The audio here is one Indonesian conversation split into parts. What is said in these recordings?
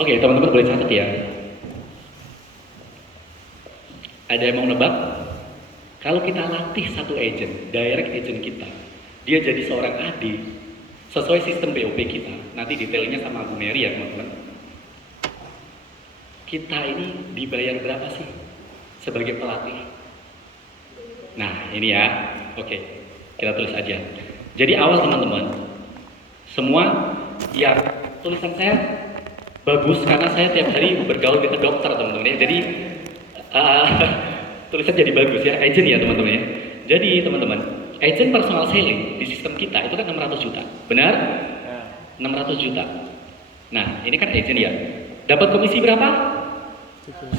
Oke, teman-teman boleh catat ya. Ada yang mau nebak? Kalau kita latih satu agent, direct agent kita, dia jadi seorang AD sesuai sistem BOP kita. Nanti detailnya sama Bu Mary ya teman-teman. Kita ini dibayar berapa sih sebagai pelatih? Nah ini ya, oke, kita tulis aja. Jadi awal teman-teman, semua yang tulisan saya bagus karena saya tiap hari bergaul dengan dokter teman-teman ya. Jadi tulisan jadi bagus ya, agent ya teman-teman ya. Jadi teman-teman, agent personal selling di sistem kita itu kan 600 juta, benar? 600 juta. Nah ini kan agent ya, dapat komisi berapa?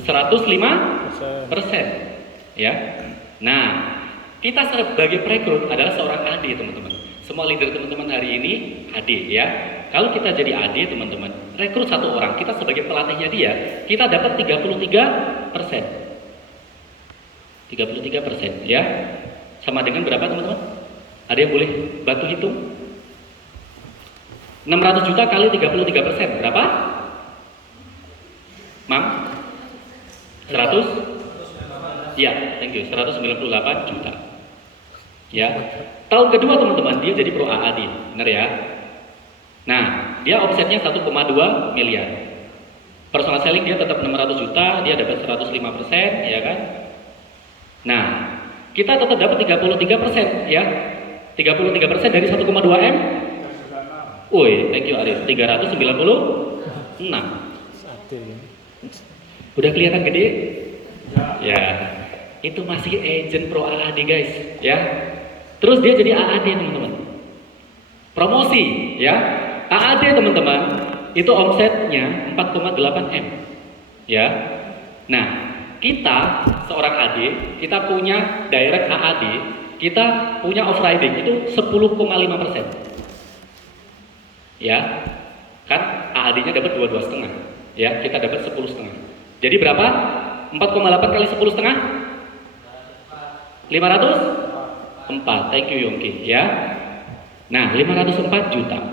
105%. Ya. Nah kita sebagai perekrut adalah seorang AD teman-teman. Semua leader teman-teman hari ini AD ya. Kalau kita jadi AD teman-teman, rekrut satu orang, kita sebagai pelatihnya dia, kita dapat 33%. 33% ya. Sama dengan berapa teman-teman? Ada yang boleh bantu hitung? 600 juta kali 33%, berapa? Mam? 100? Ya, thank you, 198 juta. Ya. Tahun kedua teman-teman, dia jadi pro AAD, benar ya? Nah, dia omsetnya 1,2 miliar. Personal selling dia tetap 600 juta, dia dapat 105%, ya kan? Nah, kita tetap dapat 33%, ya. 33% dari 1,2 M. Woi, thank you Aris, 396. Udah kelihatan gede? Ya. Itu masih agent pro AAD guys, ya. Terus dia jadi AAD teman-teman. Promosi, ya. AAD teman-teman, itu omsetnya 4,8 M. Ya. Nah, kita seorang AD, kita punya direct AAD, kita punya off riding itu 10,5%. Ya. Kan AAD-nya dapat 22,5. Ya, kita dapat 10,5. Jadi berapa? 4,8 kali 10,5? 504. Thank you Yongki, ya. Nah, 504 juta.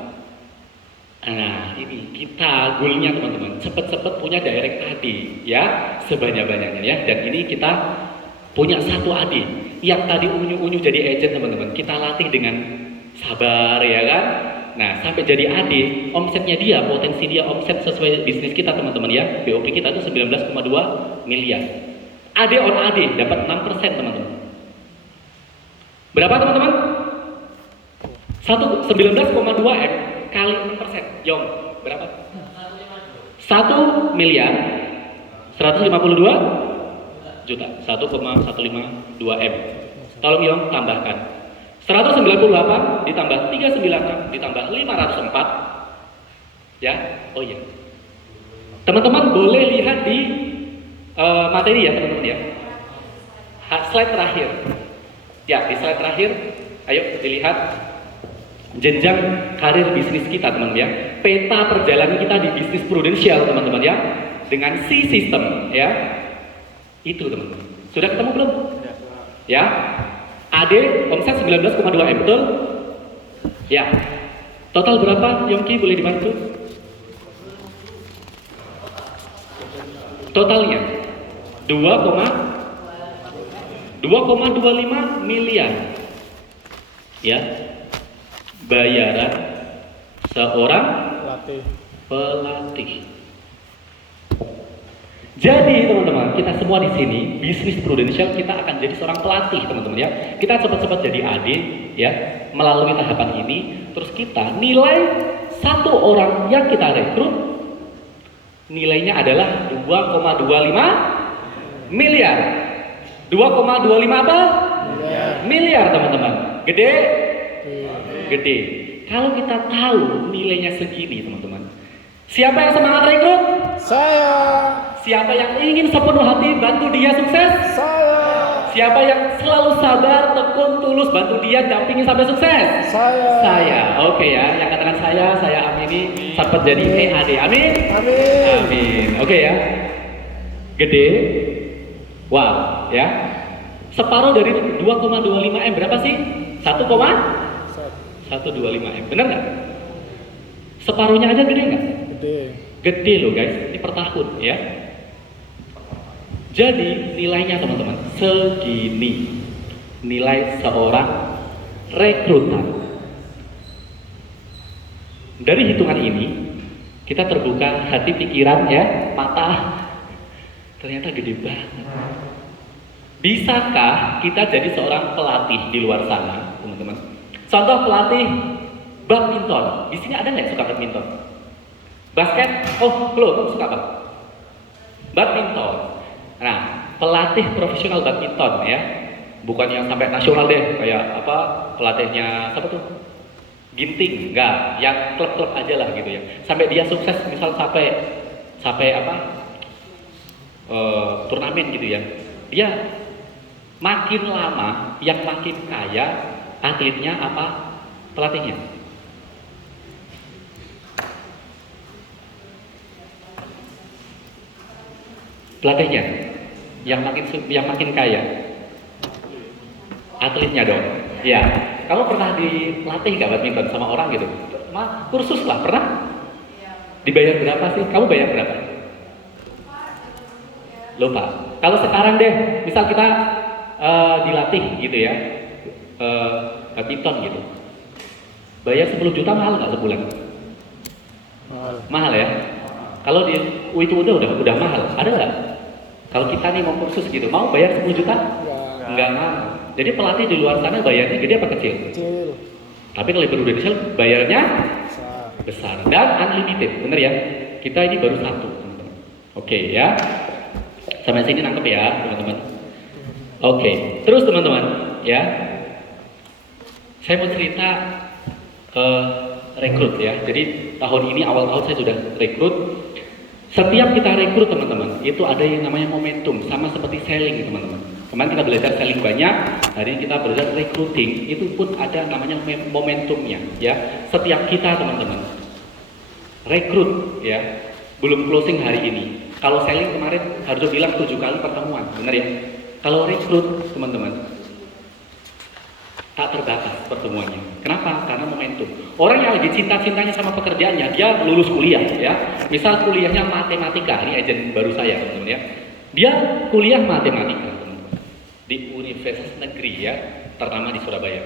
Nah, ini kita goalnya teman-teman, cepet-cepet punya direct AD, ya, sebanyak-banyaknya ya. Dan ini kita punya satu AD yang tadi unyu-unyu jadi agent teman-teman. Kita latih dengan sabar, ya kan. Nah, sampai jadi AD, omsetnya dia, potensi dia omset sesuai bisnis kita teman-teman ya. BOP kita itu 19,2 miliar. AD on AD dapat 6% teman-teman. Berapa teman-teman? 19,2 M kali 6%. Yong, berapa? 1 miliar 152 juta. 1,152 M. Tolong Yong tambahkan. 198 ditambah 396 ditambah 504. Ya, oh iya. Teman-teman boleh lihat di materi ya teman-teman ya. Slide terakhir. Ya, di slide terakhir, ayo dilihat jenjang karir bisnis kita teman-teman ya. Peta perjalanan kita di bisnis prudensial teman-teman ya. Dengan C system ya. Itu teman-teman. Sudah ketemu belum? Ya. AD omset 19,2 M, betul? Ya. Total berapa Yongki, boleh dibantu? Totalnya 2,25 miliar. Ya. Bayaran seorang pelatih. Jadi teman-teman, kita semua di sini bisnis prudensial kita akan jadi seorang pelatih teman-teman ya. Kita cepat-cepat jadi AD ya melalui tahapan ini. Terus kita nilai satu orang yang kita rekrut nilainya adalah 2,25 miliar. 2,25 apa? Miliar teman-teman. Gede? Gede. Kalau kita tahu nilainya segini teman-teman, siapa yang semangat rekrut? Saya. Siapa yang ingin sepenuh hati bantu dia sukses? Saya. Siapa yang selalu sabar, tekun, tulus bantu dia dampingin sampai sukses? Saya. Oke ya, yang katakan saya amini sempat jadi EAD. Amin. Amin. Amin. Oke ya. Gede. Wow, ya. Separuh dari 2,25 M berapa sih? 1,125 M. Benar nggak? Separuhnya aja gede nggak? Gede. Gede loh guys, ini per tahun ya. Jadi nilainya teman-teman segini. Nilai seorang rekrutan. Dari hitungan ini kita terbuka hati pikiran ya, mata. Ternyata gede banget. Bisakah kita jadi seorang pelatih di luar sana, teman-teman? Contoh pelatih badminton. Di sini ada nggak yang suka badminton? Basket? Oh, belum suka apa? Badminton. Nah, pelatih profesional badminton ya, bukan yang sampai nasional deh, kayak apa pelatihnya siapa tuh? Ginting, enggak, yang klub-klub aja lah gitu ya. Sampai dia sukses, misal sampai apa? Turnamen gitu ya. Dia makin lama, yang makin kaya atletnya apa pelatihnya? Pelatihnya yang makin kaya atletnya dong. Ya, kamu pernah dilatih nggak badminton sama orang gitu? Kursus lah, pernah? Dibayar berapa sih? Kamu bayar berapa? Lupa. Kalau sekarang deh, misal kita dilatih gitu ya, badminton gitu, bayar 10 juta mahal nggak sebulan? Mahal. Mahal ya. Kalau di itu udah mahal. Ada nggak? Kalau kita nih mau kursus gitu, mau bayar 10 juta? Enggak mahal. Jadi pelatih di luar sana bayarnya gede apa kecil? Kecil. Tapi kalau Indonesia bayarnya Besar. besar dan unlimited, bener ya? Kita ini baru satu, teman-teman. Oke ya. Sampai sini nangkep ya, teman-teman. Oke, terus teman-teman, ya. Saya mau cerita rekrut ya. Jadi tahun ini awal tahun saya sudah rekrut. Setiap kita rekrut teman-teman, itu ada yang namanya momentum, sama seperti selling teman-teman. Kemarin kita belajar selling banyak, hari ini kita belajar recruiting, itu pun ada namanya momentumnya ya. Setiap kita teman-teman rekrut ya, belum closing hari ini. Kalau selling kemarin harus bilang 7 kali pertemuan, benar ya? Kalau rekrut teman-teman tak terbatas pertemuannya. Kenapa? Karena momentum. Orang yang lagi cinta-cintanya sama pekerjaannya, dia lulus kuliah ya. Misal kuliahnya matematika, ini agent baru saya teman-teman ya. Dia kuliah matematika teman-teman, di universitas negeri ya, terutama di Surabaya.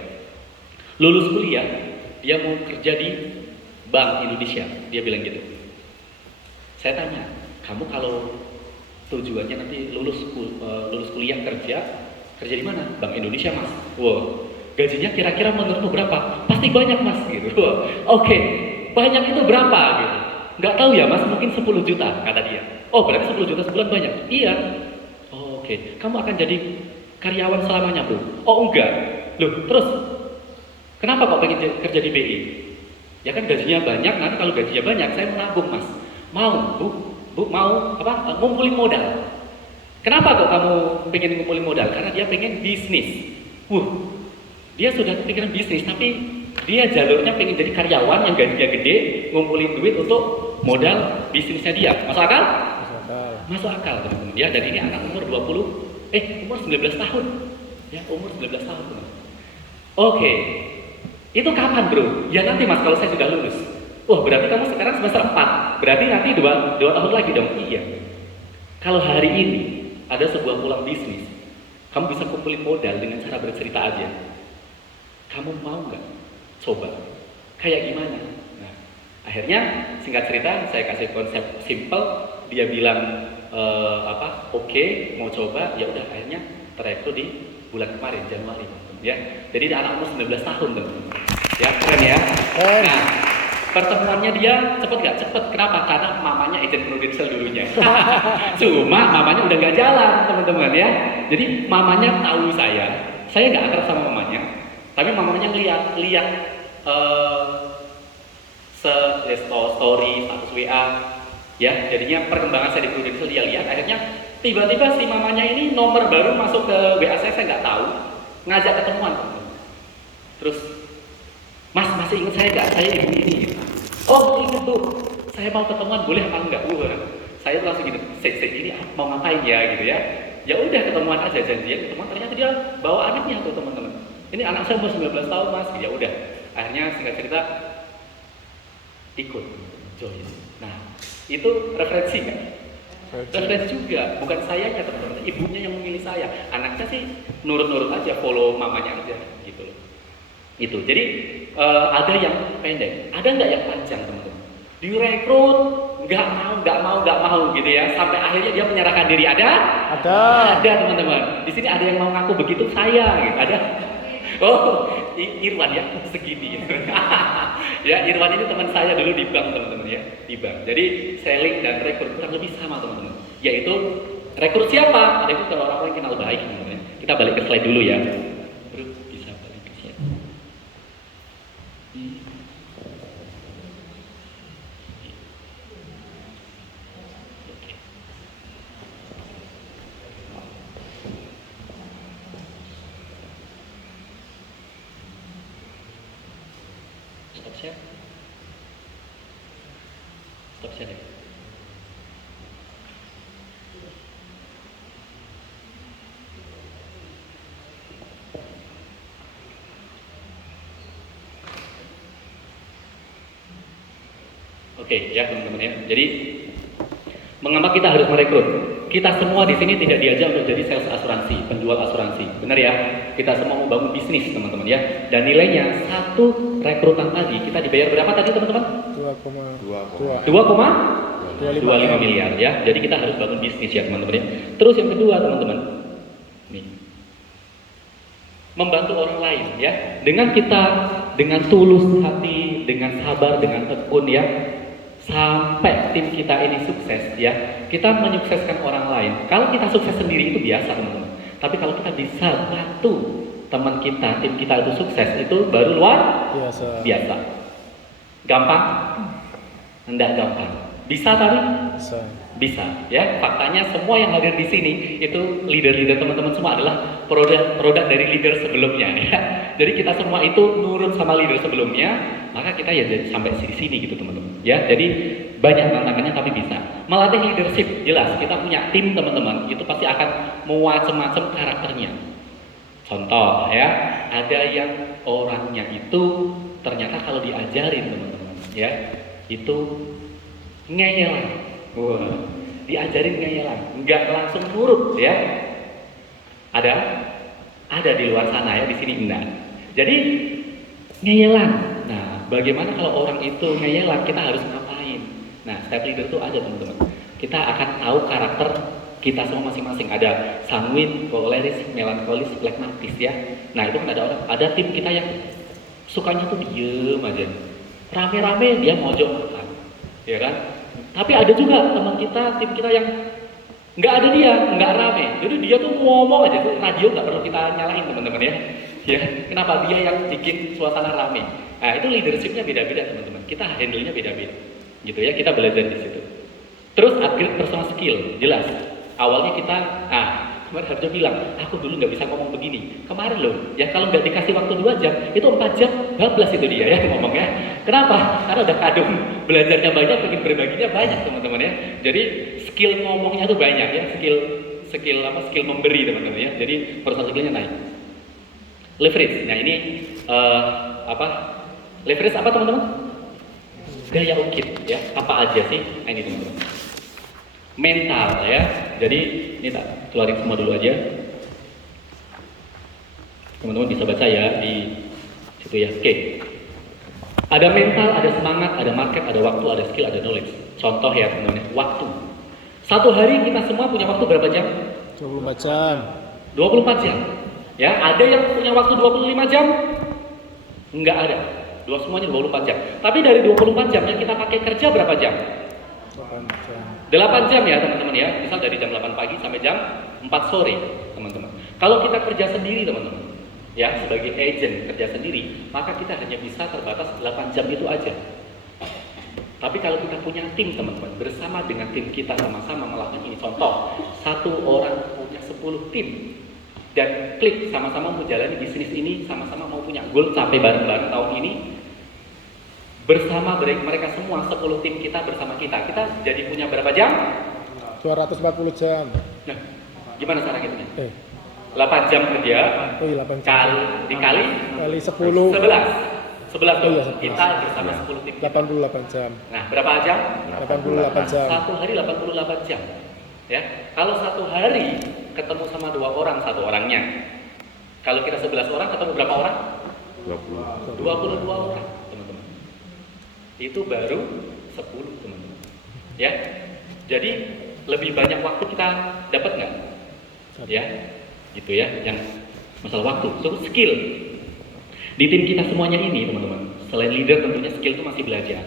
Lulus kuliah, dia mau kerja di Bank Indonesia. Dia bilang gitu. Saya tanya, kamu kalau tujuannya nanti lulus kuliah kerja di mana? Bank Indonesia mas. Wow. Gajinya kira-kira menurutmu berapa? Pasti banyak mas gitu. Oke, banyak itu berapa gitu? Nggak tahu ya mas, mungkin 10 juta kata dia. Oh berarti 10 juta sebulan banyak? Iya. Oh, oke, kamu akan jadi karyawan selamanya bro? Oh enggak. Loh terus kenapa kok pengen kerja di BI? Ya kan gajinya banyak, nanti kalau gajinya banyak saya mau nabung mas. Mau bu mau apa? Ngumpulin modal. Kenapa kok kamu pengen ngumpulin modal? Karena dia pengen bisnis. Dia sudah kepikiran bisnis, tapi dia jalurnya pengen jadi karyawan yang gajinya gede, ngumpulin duit untuk modal bisnisnya dia. Masuk akal? Masuk akal teman-teman. Ya, dan ini anak umur 19 tahun. Ya, umur 19 tahun teman. Oke. Itu kapan bro? Ya nanti mas, kalau saya sudah lulus. Wah, berarti kamu sekarang semester 4. Berarti nanti 2 tahun lagi dong. Iya. Kalau hari ini ada sebuah peluang bisnis, kamu bisa kumpulin modal dengan cara bercerita aja. Kamu mau nggak coba? Kayak gimana? Nah, akhirnya singkat cerita saya kasih konsep simple. Dia bilang oke, mau coba. Ya udah, akhirnya terekrut di bulan kemarin Januari, ya. Jadi anak umur 19 tahun, teman-teman. Ya keren ya. Nah, pertemuannya dia cepet nggak? Cepet. Kenapa? Karena mamanya agent Prudential dulunya. Cuma mamanya udah nggak jalan, teman-teman ya. Jadi mamanya tahu saya nggak akrab sama mamanya. Tapi mamanya lihat story, status WA, ya. Jadinya perkembangan saya di Prudential dia lihat. Akhirnya tiba-tiba si mamanya ini nomor baru masuk ke WA saya nggak tahu, ngajak ketemuan. Terus, mas masih ingat saya nggak? Saya ini. Oh ingat tuh, saya mau ketemuan boleh apa enggak? Saya tuh langsung gitu, ini mau ngapain ya gitu ya. Ya udah ketemuan aja, janjian ketemuan, ternyata dia bawa anaknya tuh teman-teman. Ini anak saya umur 19 tahun mas, ya udah. Akhirnya singkat cerita ikut join. Nah itu referensi kan? Referensi juga, bukan sayanya teman-teman, ibunya yang memilih saya. Anaknya sih nurut-nurut aja, follow mamanya aja gitu loh. Itu. Jadi ada yang pendek, ada nggak yang panjang teman-teman? Direkrut, nggak mau gitu ya, sampai akhirnya dia menyerahkan diri. Ada teman-teman. Di sini ada yang mau ngaku begitu saya, gitu. Ada. Oh, Irwan ya, segini. Ya, Irwan ini teman saya dulu di bank teman-teman ya, di bank. Jadi selling dan rekrut kurang lebih sama teman-teman. Yaitu rekrut siapa? Ada itu kalau orang-orang yang kenal baik teman-teman. Kita balik ke slide dulu ya. Baru bisa balik ke slide. Stop share deh. Oke ya teman-teman ya. Jadi mengapa kita harus merekrut? Kita semua di sini tidak diajak untuk jadi sales asuransi, penjual asuransi. Benar ya? Kita semua mau bangun bisnis teman-teman ya. Dan nilainya satu rekrutan tadi kita dibayar berapa tadi teman-teman? 2,25 miliar ya. Jadi kita harus bangun bisnis ya teman-teman ya. Terus yang kedua teman-teman, nih, membantu orang lain ya. Dengan kita dengan tulus hati, dengan sabar, dengan tekun ya, sampai tim kita ini sukses ya. Kita menyukseskan orang lain. Kalau kita sukses sendiri itu biasa teman-teman. Tapi kalau kita bisa bantu teman kita, tim kita itu sukses, itu baru luar biasa. Gampang? Enggak gampang. Bisa tapi? Bisa ya. Faktanya semua yang hadir di sini itu leader-leader teman-teman semua adalah produk dari leader sebelumnya ya. Jadi kita semua itu nurut sama leader sebelumnya, maka kita ya jadi sampai sini gitu teman-teman ya. Jadi banyak tantangannya tapi bisa. Melatih leadership jelas, kita punya tim teman-teman, itu pasti akan macam-macam karakternya. Contoh ya, ada yang orangnya itu ternyata kalau diajarin teman-teman ya, itu ngeyelan. Wah, diajarin ngeyelan, nggak langsung nurut ya. Ada di luar sana ya, di sini enggak. Jadi ngeyelan. Nah, bagaimana kalau orang itu ngeyelan, kita harus ngapain? Nah, step leader itu ada teman-teman. Kita akan tahu karakter kita semua masing-masing. Ada sanguin, koleris, melankolis, flekmatis ya. Nah, itu kan ada tim kita yang sukanya tuh diem aja. Rame-rame dia mojok makan. Ya kan? Tapi ada juga teman kita, tim kita yang nggak ada dia, nggak rame. Jadi dia tuh ngomong aja, tuh radio nggak perlu kita nyalain teman-teman ya. Ya, kenapa dia yang bikin suasana rame? Nah, itu leadershipnya beda-beda teman-teman. Kita handle-nya beda-beda, gitu ya. Kita belajar di situ. Terus upgrade personal skill, jelas. Awalnya kita, kemarin Harjo bilang, aku dulu nggak bisa ngomong begini. Kemarin loh, ya kalau nggak dikasih waktu 2 jam, itu 4 jam, bablas itu dia ya ngomongnya. Kenapa? Karena udah kadung belajarnya banyak, pengen berbaginya banyak teman-teman ya. Jadi skill ngomongnya tuh banyak ya, skill memberi teman-teman ya. Jadi personal skillnya naik. Leverage, nah ini leverage apa teman-teman? Gaya ukit ya, apa aja sih? Nah, ini teman-teman. Mental ya, jadi ini tak keluarin semua dulu aja. Teman-teman bisa baca ya di situ ya. Oke. Ada mental, ada semangat, ada market, ada waktu, ada skill, ada knowledge. Contoh ya teman-teman, waktu. Satu hari kita semua punya waktu berapa jam? 24 jam. 24 jam. Ya, ada yang punya waktu 25 jam? Enggak ada. Semuanya 24 jam. Tapi dari 24 jamnya kita pakai kerja berapa jam? 8 jam ya teman-teman ya. Misal dari jam 8 pagi sampai jam 4 sore teman-teman. Kalau kita kerja sendiri teman-teman, ya sebagai agent kerja sendiri, maka kita hanya bisa terbatas 8 jam itu aja. Tapi kalau kita punya tim teman-teman, bersama dengan tim kita sama-sama melakukan ini. Contoh, satu orang punya 10 tim dan klik sama-sama menjalani bisnis ini, sama-sama mau punya goal capai bareng-bareng tahun ini. Bersama mereka semua 10 tim kita bersama kita jadi punya berapa jam? 240 jam. Nah, Gimana cara ngitungnya? Eh, 8 jam kerja 8 jam. dikali Kali 10. 11 Oh dong. iya, 11. Kita bersama 10 tim. 88 jam. Nah, berapa jam? 88 jam. Satu hari 88 jam. Ya, kalau satu hari ketemu sama 2 orang, satu orangnya. Kalau kita 11 orang ketemu berapa orang? 22 orang, teman-teman. Itu baru 10, teman-teman. Ya. Jadi lebih banyak waktu kita dapat nggak? Ya, gitu ya. Yang masalah waktu, so skill. Di tim kita semuanya ini, teman-teman, selain leader tentunya skill itu masih belajar.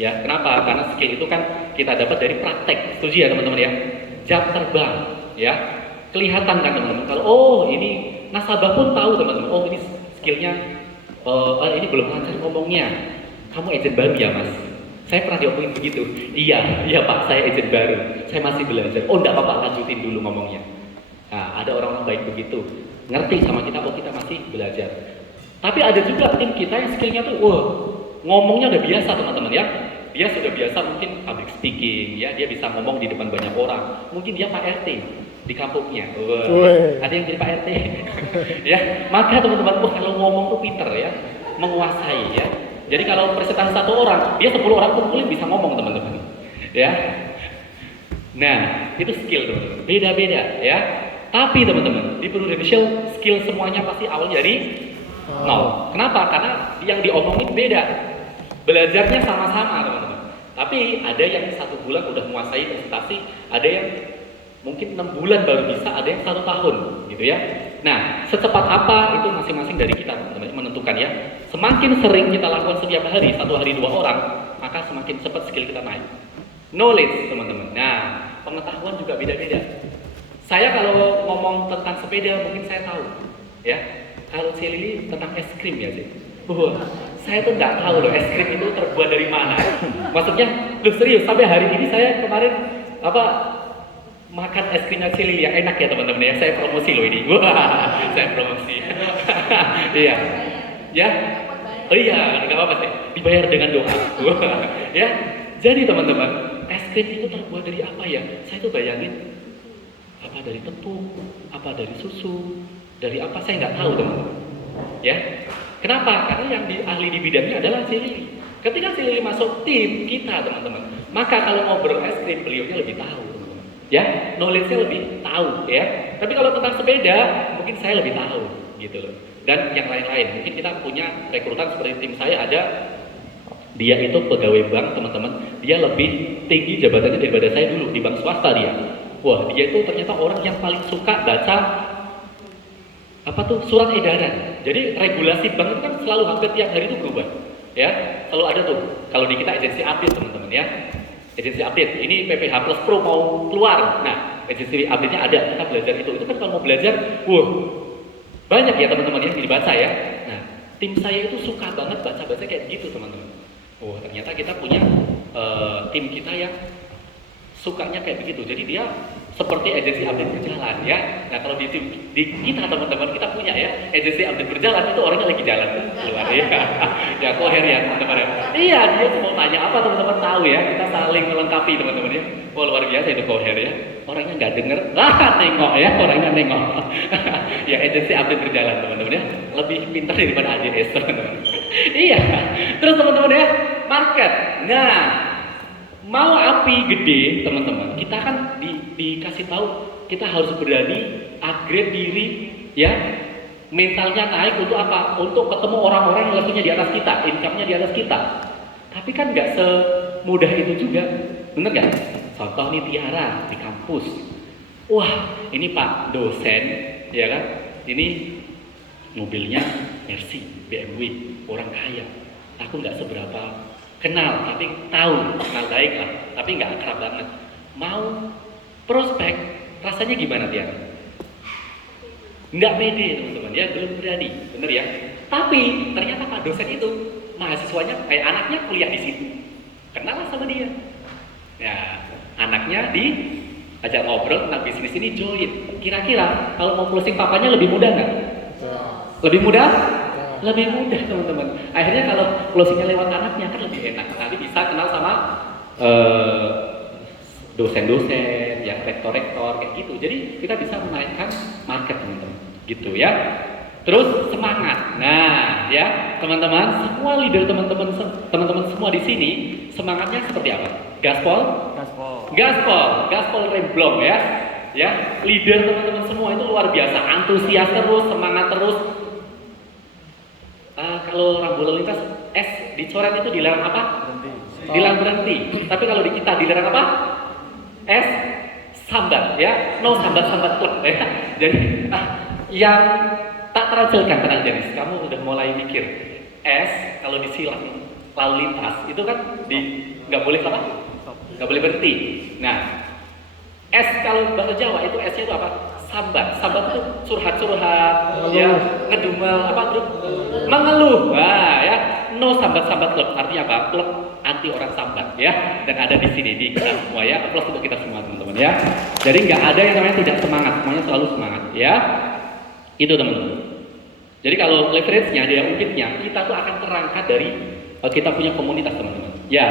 Ya, kenapa? Karena skill itu kan kita dapat dari praktek. Setuju ya, teman-teman ya? Jam terbang, ya. Kelihatan kan, teman-teman. Kalau ini nasabah pun tahu, teman-teman. Oh, ini skillnya, ini belum lancar ngomongnya. Kamu agent baru ya, Mas? Saya pernah diomongin begitu. Iya Pak, saya agent baru. Saya masih belajar. Oh, enggak apa-apa, lanjutin dulu ngomongnya. Nah, ada orang-orang baik begitu. Ngerti sama kita, oh kita masih belajar. Tapi ada juga tim kita yang skillnya tuh, ngomongnya udah biasa, teman-teman ya. Dia sudah biasa mungkin public speaking, ya. Dia bisa ngomong di depan banyak orang. Mungkin dia Pak RT di kampungnya. Ada yang jadi Pak RT. Ya, maka teman-teman, kalau ngomong tuh pinter ya, menguasai ya. Jadi kalau presentasi satu orang, dia 10 orang pun mungkin bisa ngomong, teman-teman. Ya. Nah, itu skill, teman-teman. Beda-beda ya. Tapi teman-teman, di Prudential skill semuanya pasti awalnya dari nol. Kenapa? Karena yang diomongin beda. Belajarnya sama-sama, teman-teman. Tapi ada yang 1 bulan udah menguasai presentasi, ada yang mungkin 6 bulan baru bisa, ada yang 1 tahun, gitu ya. Nah, secepat apa itu masing-masing dari kita, teman-teman, menentukan ya. Semakin sering kita lakukan setiap hari, 1 hari 2 orang, maka semakin cepat skill kita naik. Knowledge, teman-teman. Nah, pengetahuan juga beda-beda. Saya kalau ngomong tentang sepeda mungkin saya tahu, ya. Kalau si Lili tentang es krim ya sih. Saya tuh nggak tahu loh es krim itu terbuat dari mana. Maksudnya, lu serius sampai hari ini saya kemarin makan es krimnya si Lili yang enak ya teman-teman ya. Saya promosi loh ini. Saya promosi. Iya, ya. Oh iya, nggak apa-apa sih. Dibayar dengan doa. Ya. Jadi teman-teman, es krim itu terbuat dari apa ya? Saya tuh bayangin. Apa dari tepung, apa dari susu, dari apa saya nggak tahu, teman-teman. Ya, kenapa? Karena yang ahli di bidangnya adalah si Lili. Ketika si Lili masuk tim kita, teman-teman, maka kalau ngobrol es krim beliaunya lebih tahu, teman-teman. Ya, knowledge-nya lebih tahu, ya. Tapi kalau tentang sepeda, mungkin saya lebih tahu, gitu loh. Dan yang lain-lain, mungkin kita punya rekrutan seperti tim saya ada. Dia itu pegawai bank, teman-teman. Dia lebih tinggi jabatannya daripada saya dulu di bank swasta dia. Wah, dia itu ternyata orang yang paling suka baca surat edaran. Jadi regulasi bank itu kan selalu hampir tiap hari itu berubah, ya. Selalu ada tuh. Kalau di kita agensi update, teman-teman ya. Agensi update. Ini PPH Plus Pro mau keluar. Nah, agensi update-nya ada. Kita belajar itu. Itu kan kalau mau belajar, banyak ya teman-teman yang dibaca ya. Nah, tim saya itu suka banget baca-baca kayak gitu, teman-teman. Ternyata kita punya tim kita yang sukanya kayak begitu. Jadi dia seperti agensi update berjalan ya. Nah, kalau di kita teman-teman kita punya ya agensi update berjalan, itu orangnya lagi jalan keluar ya. Ya coher ya teman-teman ya. Iya, dia mau tanya apa teman-teman tahu ya. Kita saling melengkapi teman-teman ya. Luar biasa itu coher ya. Orangnya nggak denger, nengok ya, orangnya nengok. Ya agensi update berjalan teman-teman ya. Lebih pintar daripada AJS teman-teman. Iya. Terus teman-teman ya, market. Nah, mau api gede, teman-teman, kita kan dikasih tahu kita harus berani upgrade diri, ya, mentalnya naik untuk apa? Untuk ketemu orang-orang yang levelnya di atas kita, income-nya di atas kita. Tapi kan nggak semudah itu juga, bener nggak? Contoh nih Tiara di kampus, wah ini Pak dosen, ya kan? Ini mobilnya Mercy, BMW, orang kaya. Aku nggak seberapa kenal, tapi tahu, kenal baik lah, tapi nggak akrab banget. Mau prospek, rasanya gimana dia? Nggak pede teman-teman, dia belum berani, bener ya? Tapi ternyata Pak dosen itu mahasiswanya kayak anaknya kuliah di situ, kenal lah sama dia. Ya, anaknya ajak ngobrol tentang bisnis ini, join. Kira-kira kalau mau closing papanya lebih mudah nggak? Lebih mudah? Lebih mudah teman-teman. Akhirnya kalau closingnya lewat anaknya kan lebih enak. Nanti bisa kenal sama dosen-dosen yang rektor-rektor kayak gitu. Jadi kita bisa menaikkan market teman-teman, gitu ya. Terus semangat. Nah, ya teman-teman, semua leader teman-teman semua di sini semangatnya seperti apa? Gaspol, gaspol remblong ya. Ya, leader teman-teman semua itu luar biasa, antusias terus, semangat terus. Kalau rambu lalu lintas S dicoret itu dilarang apa? Dilarang berhenti. Tapi kalau di kita dilarang apa? S sambat ya, no sambat klub ya. Jadi yang tak terajulkan tenang Janis, kamu udah mulai mikir S kalau disilang lalu lintas itu kan nggak boleh apa? Nggak boleh berhenti. Nah, S kalau bahasa Jawa itu S-nya itu apa? Sambat itu curhat-curhat, ya, ngedumel apa bro? Mengeluh. Nah, ya, no sambat klub artinya apa? Klub anti orang sambat ya, dan ada di sini di kita semua ya. Aplaus untuk kita semua teman-teman ya. Jadi nggak ada yang namanya tidak semangat, semuanya selalu semangat ya. Itu teman-teman. Jadi kalau leverage-nya, dia ungkitnya, kita tuh akan terangkat dari kita punya komunitas teman-teman. Ya,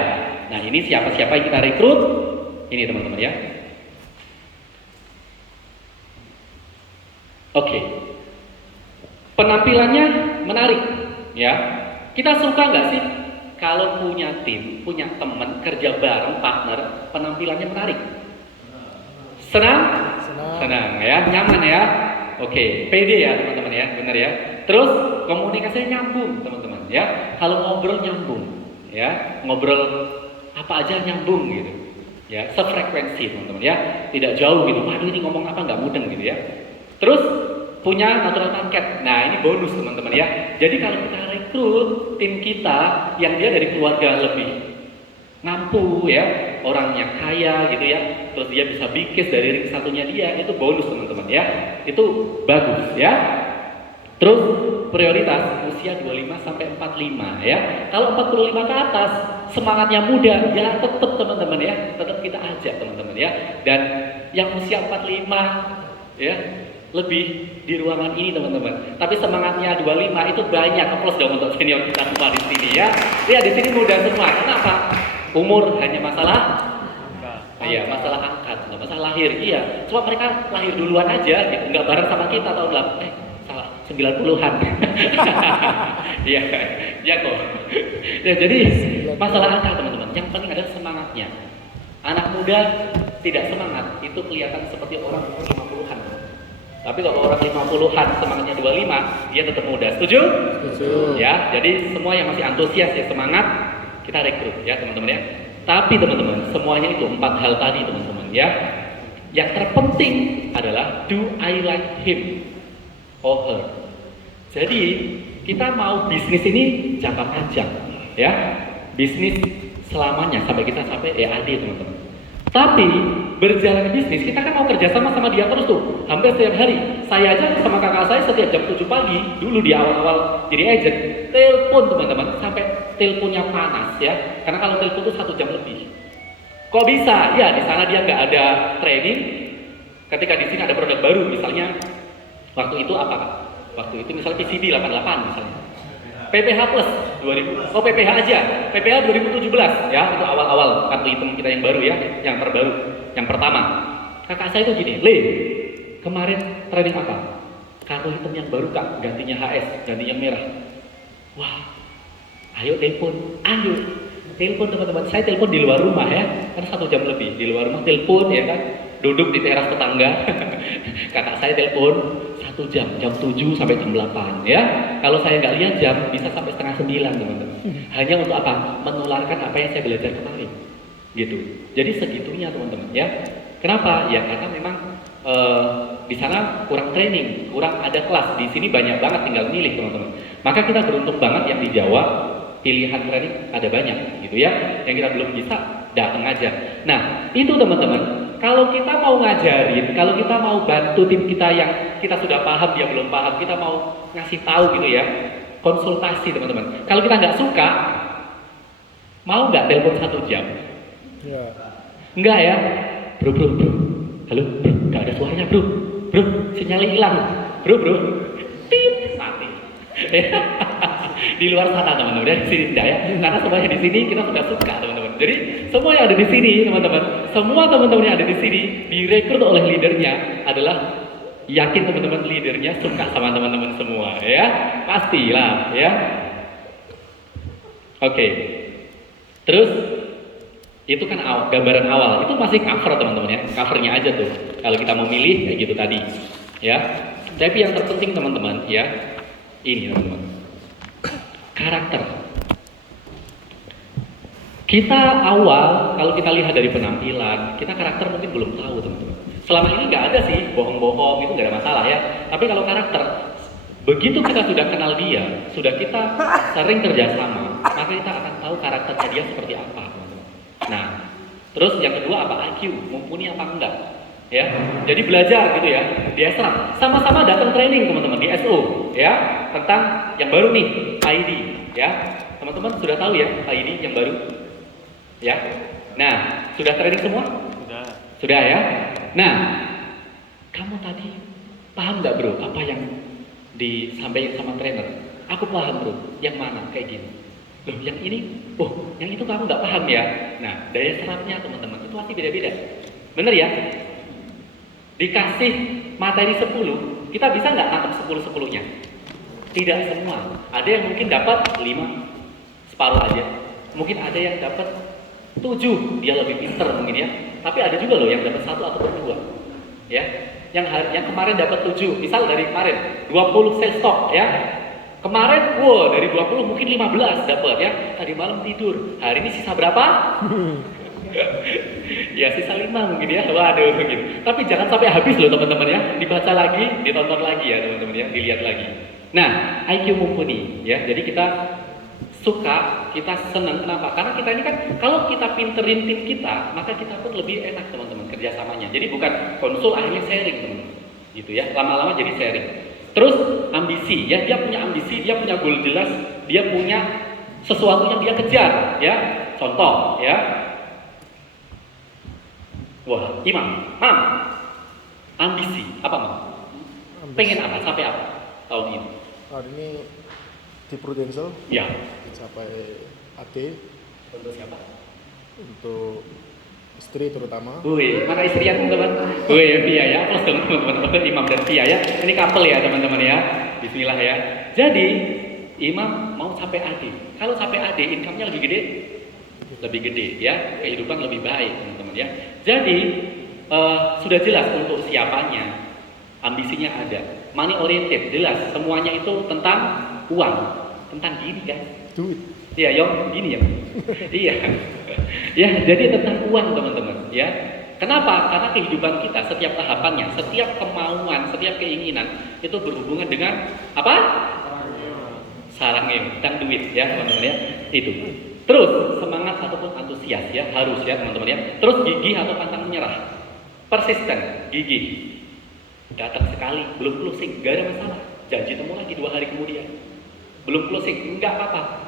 nah ini siapa-siapa yang kita rekrut, ini teman-teman ya. Oke, penampilannya menarik ya. Kita suka nggak sih kalau punya tim, punya teman, kerja bareng, partner, penampilannya menarik? Senang? Senang ya, nyaman ya. Oke, pede ya teman-teman ya, benar ya. Terus komunikasinya nyambung teman-teman ya. Kalau ngobrol nyambung ya, ngobrol apa aja nyambung gitu ya, sefrekuensi teman-teman ya, tidak jauh gitu. Waduh ini ngomong apa nggak mudeng gitu ya. Terus punya natural market. Nah ini bonus teman-teman ya. Jadi kalau kita rekrut tim kita yang dia dari keluarga lebih mampu ya, orangnya kaya gitu ya, terus dia bisa bikis dari ring satunya dia, itu bonus teman-teman ya. Itu bagus ya. Terus prioritas usia 25 sampai 45 ya. Kalau 45 ke atas semangatnya muda ya, tetap teman-teman ya, tetap kita ajak teman-teman ya. Dan yang usia 45 ya lebih di ruangan ini teman-teman. Tapi semangatnya 25 itu banyak. Aplaus dong untuk senior kita semua di sini ya. Lihat di sini muda semua. Kenapa? Umur hanya masalah iya, masalah angkat, nggak masalah lahir. Iya, cuma mereka lahir duluan aja gitu, nggak bareng sama kita tahun 90-an. Iya, ya kok. Ya, jadi masalah angka teman-teman. Yang penting adalah semangatnya. Anak muda tidak semangat itu kelihatan seperti orang 50-an. Tapi kalau orang 50-an semangatnya 25, dia tetap muda. Setuju? Setuju. Ya, jadi semua yang masih antusias ya semangat kita rekrut ya teman-teman ya. Tapi teman-teman, semuanya itu 4 hal tadi teman-teman ya. Yang terpenting adalah do I like him or her. Jadi kita mau bisnis ini jangka panjang ya, bisnis selamanya sampai kita sampai EAD teman-teman. Tapi berjalan bisnis kita kan mau kerja sama dia terus tuh, hampir setiap hari. Saya aja sama kakak saya setiap jam 7 pagi dulu di awal-awal jadi agent, telepon teman-teman sampai teleponnya panas ya, karena kalau telepon tuh 1 jam lebih. Kok bisa? Ya di sana dia nggak ada training. Ketika di sini ada produk baru, misalnya waktu itu apa? Waktu itu misalnya PCB 88 misalnya. PPH Plus 2000. Oh PPH aja. PPH 2017 ya, itu awal-awal kartu hitam kita yang baru ya, yang terbaru, yang pertama. Kakak saya itu gini, "Le, kemarin training apa? Kartu hitam yang baru Kak, gantinya HS, gantinya merah." Wah. Ayo telepon. Ayo. Telepon teman-teman. Saya telepon di luar rumah ya. Kan 1 jam lebih di luar rumah telepon ya kan. Duduk di teras tetangga. Kakak saya telepon 1 jam, jam 7 sampai jam 8 ya. Kalau saya nggak lihat jam, bisa sampai setengah 9 teman-teman. Hanya untuk apa? Menularkan apa yang saya belajar kemarin. Gitu. Jadi segitunya teman-teman ya. Kenapa? Ya karena memang di sana kurang training, kurang ada kelas. Di sini banyak banget, tinggal milih teman-teman. Maka kita beruntung banget yang di Jawa pilihan training ada banyak gitu ya. Yang kita belum bisa datang aja. Nah itu teman-teman. Kalau kita mau ngajarin, kalau kita mau bantu tim kita yang kita sudah paham, dia belum paham, kita mau ngasih tahu gitu ya, konsultasi teman-teman. Kalau kita nggak suka, mau nggak telepon 1 jam? Ya. Enggak ya, bro, halo bro, nggak ada suaranya bro, sinyalnya hilang, bro, tit, mati. Di luar sana teman-teman, di sini enggak ya, karena semuanya di sini kita sudah suka teman-teman. Jadi semua yang ada di sini teman-teman, semua teman-teman yang ada di sini direkrut oleh leadernya adalah yakin teman-teman leadernya suka sama teman-teman semua, ya pastilah, ya. Oke, terus itu kan gambaran awal, itu masih cover teman-teman ya, covernya aja tuh. Kalau kita mau milih kayak gitu tadi, ya. Tapi yang terpenting teman-teman, ya, ini teman-teman, karakter. Kita awal, kalau kita lihat dari penampilan, kita karakter mungkin belum tahu teman-teman. Selama ini nggak ada sih, bohong-bohong itu nggak ada masalah ya. Tapi kalau karakter, begitu kita sudah kenal dia, sudah kita sering kerjasama, maka kita akan tahu karakternya dia seperti apa, teman-teman. Nah, terus yang kedua apa? IQ, mumpuni apa enggak? Ya, jadi belajar gitu ya, di Esra, sama-sama datang training teman-teman di SO, ya, tentang yang baru nih, ID, ya, teman-teman sudah tahu ya ID yang baru, ya. Nah, sudah training semua? Sudah ya. Nah, kamu tadi paham nggak bro apa yang disampaikan sama trainer? Aku paham bro, yang mana kayak gini? Loh, yang ini, oh, yang itu kamu nggak paham ya? Nah, daya serapnya teman-teman itu pasti beda-beda, bener ya? Dikasih materi 10, kita bisa nggak nangkep 10-10-nya? Tidak semua. Ada yang mungkin dapat 5, separuh aja. Mungkin ada yang dapat 7, dia lebih pinter mungkin ya. Tapi ada juga loh yang dapat 1 atau 2. Ya. Yang kemarin dapat 7, misal dari kemarin 20 sales talk ya. Kemarin, wow, dari 20 mungkin 15 dapat ya. Tadi malam tidur. Hari ini sisa berapa? Ya sisa 5 mungkin ya, waduh gitu. Tapi jangan sampai habis loh teman-teman ya, dibaca lagi, ditonton lagi ya teman-teman ya, dilihat lagi. Nah, IQ mumpuni ya, jadi kita suka, kita senang, kenapa? Karena kita ini kan, kalau kita pinterin tim kita, maka kita pun lebih enak teman-teman kerjasamanya. Jadi bukan konsul, akhirnya sharing teman-teman, gitu ya, lama-lama jadi sharing. Terus ambisi ya, dia punya ambisi, dia punya goal jelas, dia punya sesuatu yang dia kejar ya. Contoh ya, wah, Imam, Mam, ambisi, apa Mam? Pengen apa? Sampai apa tahun ini? Hari ini di Prudential Ya. mencapai AD Untuk siapa? untuk istri terutama. Wih, mana istri ya teman-teman? Wih, Pia ya, plus dong teman-teman, Imam dan Pia ya. Ini couple ya teman-teman ya. Bismillah ya. Jadi Imam mau sampai AD. Kalau sampai AD, income-nya lebih gede, ya, kehidupan lebih baik teman-teman ya. Jadi sudah jelas untuk siapanya, ambisinya ada, money oriented jelas, semuanya itu tentang uang, tentang gini kan? Duit. Iya, Yong, gini ya. Iya. Ya, jadi tentang uang teman-teman ya. Kenapa? Karena kehidupan kita setiap tahapannya, setiap kemauan, setiap keinginan itu berhubungan dengan apa? Sarangnya, dan duit ya teman-teman ya. Itu. Terus semangat ataupun antusias ya, harus ya teman-teman ya. Terus gigih atau pantang menyerah, persisten, gigih. Datang sekali, belum closing, gak ada masalah. Janji temu lagi 2 hari kemudian, belum closing, enggak apa-apa.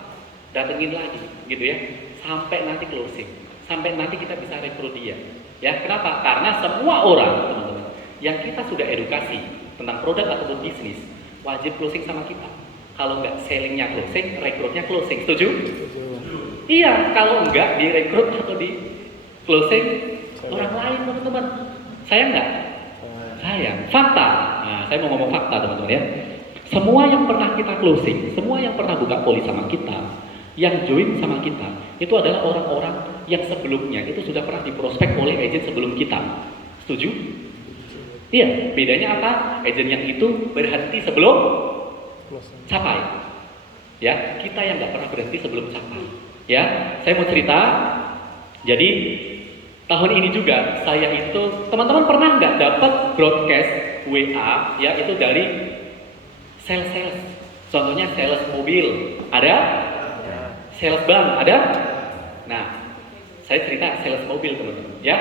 Datengin lagi, gitu ya. Sampai nanti closing, sampai nanti kita bisa rekrut dia. Ya, kenapa? Karena semua orang teman-teman yang kita sudah edukasi tentang produk ataupun bisnis wajib closing sama kita. Kalau enggak sellingnya closing, rekrutnya closing. Setuju? Iya, kalau enggak direkrut atau di closing orang lain teman-teman. Sayang enggak? Sayang. Fakta. Nah, saya mau ngomong fakta teman-teman ya. Semua yang pernah kita closing, semua yang pernah buka polis sama kita, yang join sama kita, itu adalah orang-orang yang sebelumnya itu sudah pernah diprospek oleh agent sebelum kita. Setuju? Iya. Bedanya apa? Agent yang itu berhenti sebelum capai. Ya, kita yang nggak pernah berhenti sebelum capai. Ya, saya mau cerita. Jadi tahun ini juga saya itu, teman-teman pernah nggak dapat broadcast WA ya itu dari sales. Contohnya sales mobil, ada? Sales bank, ada? Nah, saya cerita sales mobil teman-teman ya.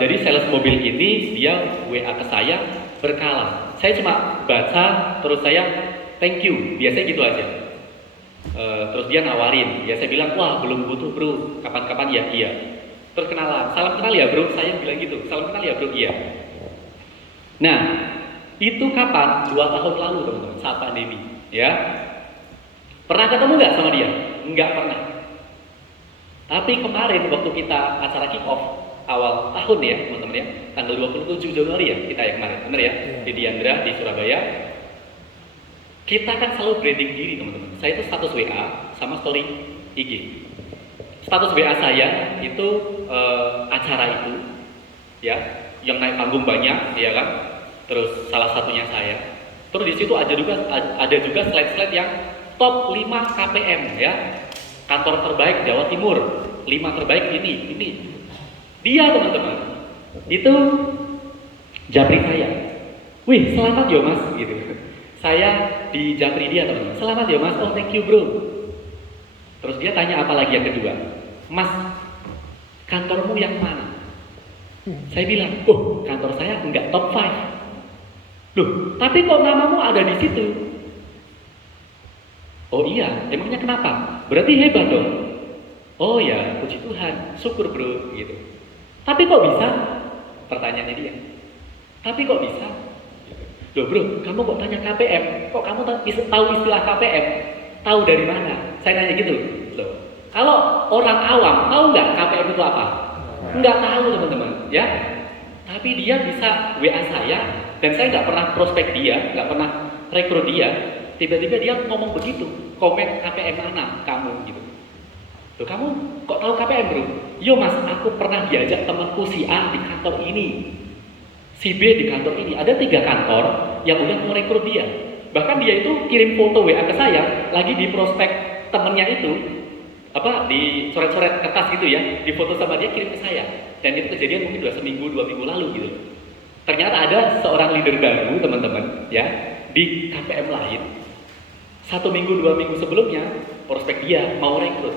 Jadi sales mobil ini dia WA ke saya berkala. Saya cuma baca terus saya thank you, biasanya gitu aja. Terus dia nawarin, ya saya bilang wah belum butuh bro, kapan-kapan ya iya. Terus kenalan, salam kenal ya bro, saya bilang gitu, salam kenal ya bro, iya. Nah, itu kapan? 2 tahun lalu teman-teman, saat pandemi ya. Pernah ketemu nggak sama dia? Nggak pernah. Tapi kemarin waktu kita acara kick off awal tahun ya teman-teman ya, tanggal 27 Januari ya kita yang kemarin, bener ya, di Diandra di Surabaya. Kita kan selalu branding diri teman-teman. Saya itu status WA sama story IG. Status WA saya itu acara itu, ya, yang naik panggung banyak, ya kan. Terus salah satunya saya. Terus di situ ada juga slide-slide yang top 5 KPM ya, kantor terbaik Jawa Timur, 5 terbaik ini. Dia teman-teman, itu japri saya. Wih, selamat ya mas, gitu. Saya di japri dia teman-teman. Selamat ya mas, oh thank you bro. Terus dia tanya apa lagi yang kedua, mas, kantormu yang mana? Saya bilang, oh kantor saya enggak top 5. Loh, tapi kok namamu ada di situ? Oh iya, emangnya kenapa? Berarti hebat dong. Oh ya, puji Tuhan, syukur bro, gitu. Tapi kok bisa? Pertanyaannya dia. Tapi kok bisa? Loh bro, kamu kok tanya KPM? Kok kamu tahu istilah KPM? Tahu dari mana? Saya nanya gitu. Loh, kalau orang awam tahu nggak KPM itu apa? Nggak tahu teman-teman, ya. Tapi dia bisa WA saya dan saya nggak pernah prospek dia, nggak pernah rekrut dia. Tiba-tiba dia ngomong begitu, komen KPM mana kamu gitu. Loh kamu kok tahu KPM bro? Yo mas, aku pernah diajak temanku si A di kantor ini, si B di kantor ini. Ada 3 kantor yang udah mau rekrut dia. Bahkan dia itu kirim foto WA ke saya, lagi di prospek temennya itu, di coret-coret kertas gitu ya, di foto sama dia kirim ke saya. Dan itu kejadian mungkin 2 minggu lalu gitu. Ternyata ada seorang leader baru teman-teman ya, di KPM lain. 1 minggu 2 minggu sebelumnya prospek dia mau rekrut.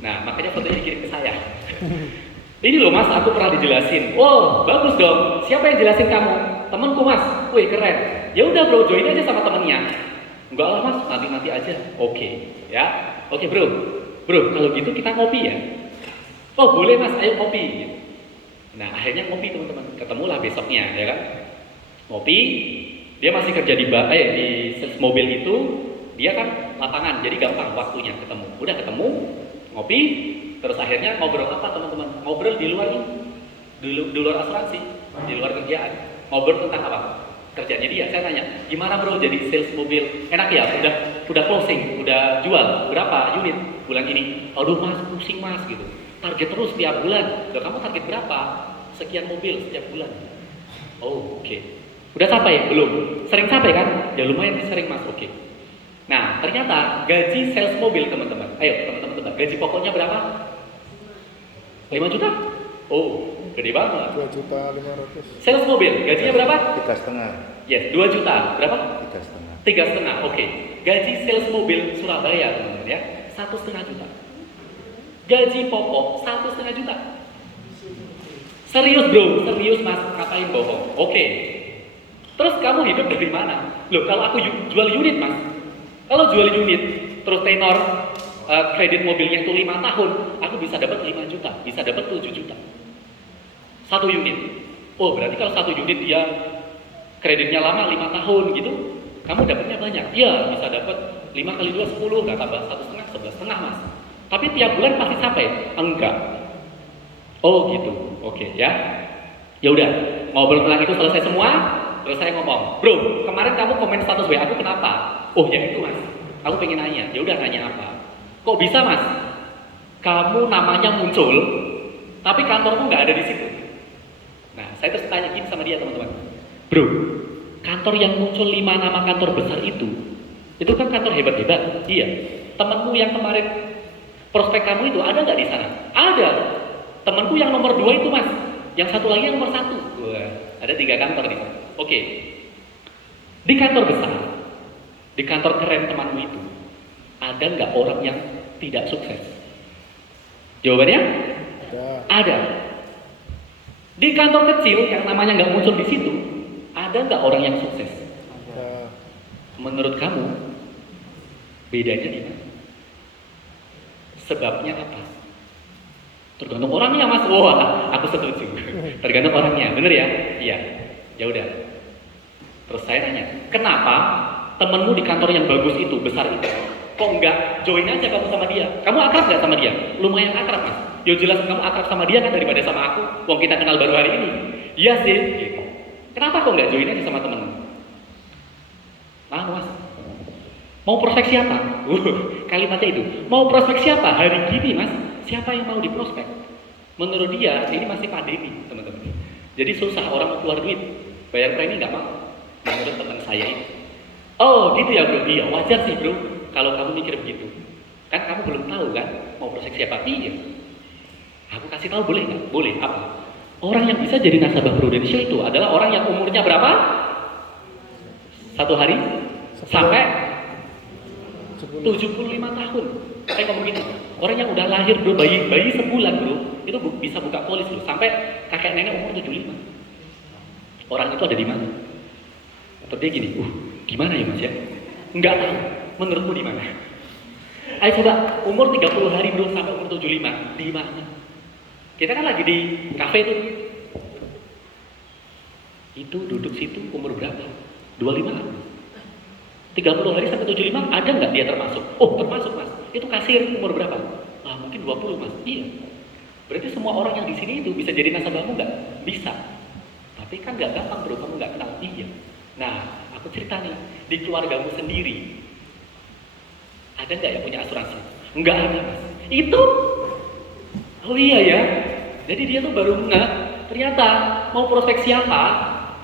Nah makanya fotonya dikirim ke saya. Ini loh mas, aku pernah dijelasin. Wow, bagus dong. Siapa yang jelasin kamu? Temenku mas. Wih keren. Ya udah bro, join aja sama temennya. Enggak lah mas, nanti aja. Oke, ya. Oke bro. Bro, kalau gitu kita ngopi ya. Oh boleh mas, ayo ngopi. Nah akhirnya ngopi teman-teman. Ketemulah besoknya, ya kan. Ngopi. Dia masih kerja di mobil itu. Dia kan lapangan, jadi gampang waktunya ketemu. Udah ketemu, ngopi. Terus akhirnya ngobrol apa teman-teman? Ngobrol di luar ini, di luar asuransi, di luar kerjaan. Ngobrol tentang apa? Kerjanya dia. Saya tanya, gimana bro jadi sales mobil? Enak ya? Udah closing, udah jual berapa unit bulan ini? Aduh mas, pusing mas gitu. Target terus tiap bulan. Loh kamu target berapa? Sekian mobil setiap bulan. Oh oke. Udah sampai? Belum. Sering sampai kan? Ya lumayan sering mas. Oke. Nah ternyata gaji sales mobil teman-teman. Ayo teman-teman tebak. Gaji pokoknya berapa? 5 juta? Oh, gede banget. 2.500.000. Sales mobil, gajinya berapa? 3,5. Yes, 2 juta. Berapa? 3,5. 3,5. Oke. Gaji sales mobil Surabaya teman-teman ya, 1,5 juta. Gaji pokok 1,5 juta. Serius bro, serius mas, ngapain bohong? Oke. Terus kamu hidup dari mana? Loh, kalau aku jual unit mas, kalau jual unit, terus tenor kredit mobilnya itu 5 tahun, aku bisa dapat 5 juta, bisa dapat 7 juta. 1 unit. Oh, berarti kalau 1 unit dia kreditnya lama 5 tahun gitu, kamu dapatnya banyak. Iya, bisa dapat 5 kali 2 10, nggak tambah 1,5, 11,5 mas. Tapi tiap bulan pasti sampai? Enggak. Oh gitu. Oke ya. Ya udah, ngobrol tentang itu selesai semua, terus saya ngomong, "Bro, kemarin kamu komen status WA aku kenapa?" "Oh, ya itu, Mas. Aku pengen nanya." "Ya udah, nanya apa?" "Kok bisa, Mas? Kamu namanya muncul, tapi kantormu nggak ada di situ." Nah, saya terus tanya gini sama dia, teman-teman. "Bro, kantor yang muncul 5 nama kantor besar itu kan kantor hebat-hebat." "Iya." "Temanmu yang kemarin prospek kamu itu ada nggak di sana?" "Ada. Temanku yang nomor 2 itu, Mas. Yang satu lagi yang nomor 1. Wah, ada 3 kantor di sana. Oke. Di kantor besar, di kantor keren temanmu itu, ada nggak orang yang tidak sukses? Jawabannya? Ada. Di kantor kecil yang namanya nggak muncul di situ, ada nggak orang yang sukses? Ada. Menurut kamu, bedanya di mana? Sebabnya apa? Tergantung orangnya, Mas. Wah, aku setuju. Tergantung orangnya, bener ya? Iya. Ya udah. Terus saya tanya, kenapa temenmu di kantor yang bagus itu, besar itu, Kok nggak join aja kamu sama dia? Kamu akrab nggak sama dia? Lumayan akrab mas. Ya jelas kamu akrab sama dia kan daripada sama aku. Wong kita kenal baru hari ini. Iya sih. Gitu. Kenapa kok nggak join aja sama temen? Mas. Mau prospek siapa? Kalimatnya itu. Mau prospek siapa? Hari gini mas. Siapa yang mau diprospek? Menurut dia ini masih pandemi teman-teman. Jadi susah orang mau keluar duit. Bayar premi nggak mau. Menurut teman saya ini. Oh gitu ya bro. Iya wajar sih bro. Kalau kamu mikir begitu. Kan kamu belum tahu kan mau prospek siapa? Iya. Aku kasih tahu boleh nggak? Boleh. Apa? Orang yang bisa jadi nasabah Prudential itu adalah orang yang umurnya berapa? 1 hari sampai 75 tahun. Saya ngomong gitu. Orang yang udah lahir bro, bayi sebulan bro, itu bisa buka polis bro, sampai kakek nenek umur 75. Orang itu ada di mana? Atau dia gini, gimana ya mas ya? Enggak tahu. Menurutmu di mana? Ayo coba umur 30 hari bro sampai umur 75 di mana? Kita kan lagi di kafe tuh. Itu duduk situ umur berapa? 25. 30 hari sampai 75 ada nggak dia termasuk? Oh termasuk mas. Itu kasir umur berapa? Mungkin 20 mas. Iya. Berarti semua orang yang di sini itu bisa jadi nasabahmu nggak? Bisa. Tapi kan nggak gampang bro, kamu nggak kenal. Iya. Nah, aku cerita nih di keluargamu sendiri. Ada nggak yang punya asuransi? Nggak ada mas. Itu. Oh iya ya. Jadi dia tuh baru nggak. Ternyata mau prospek siapa?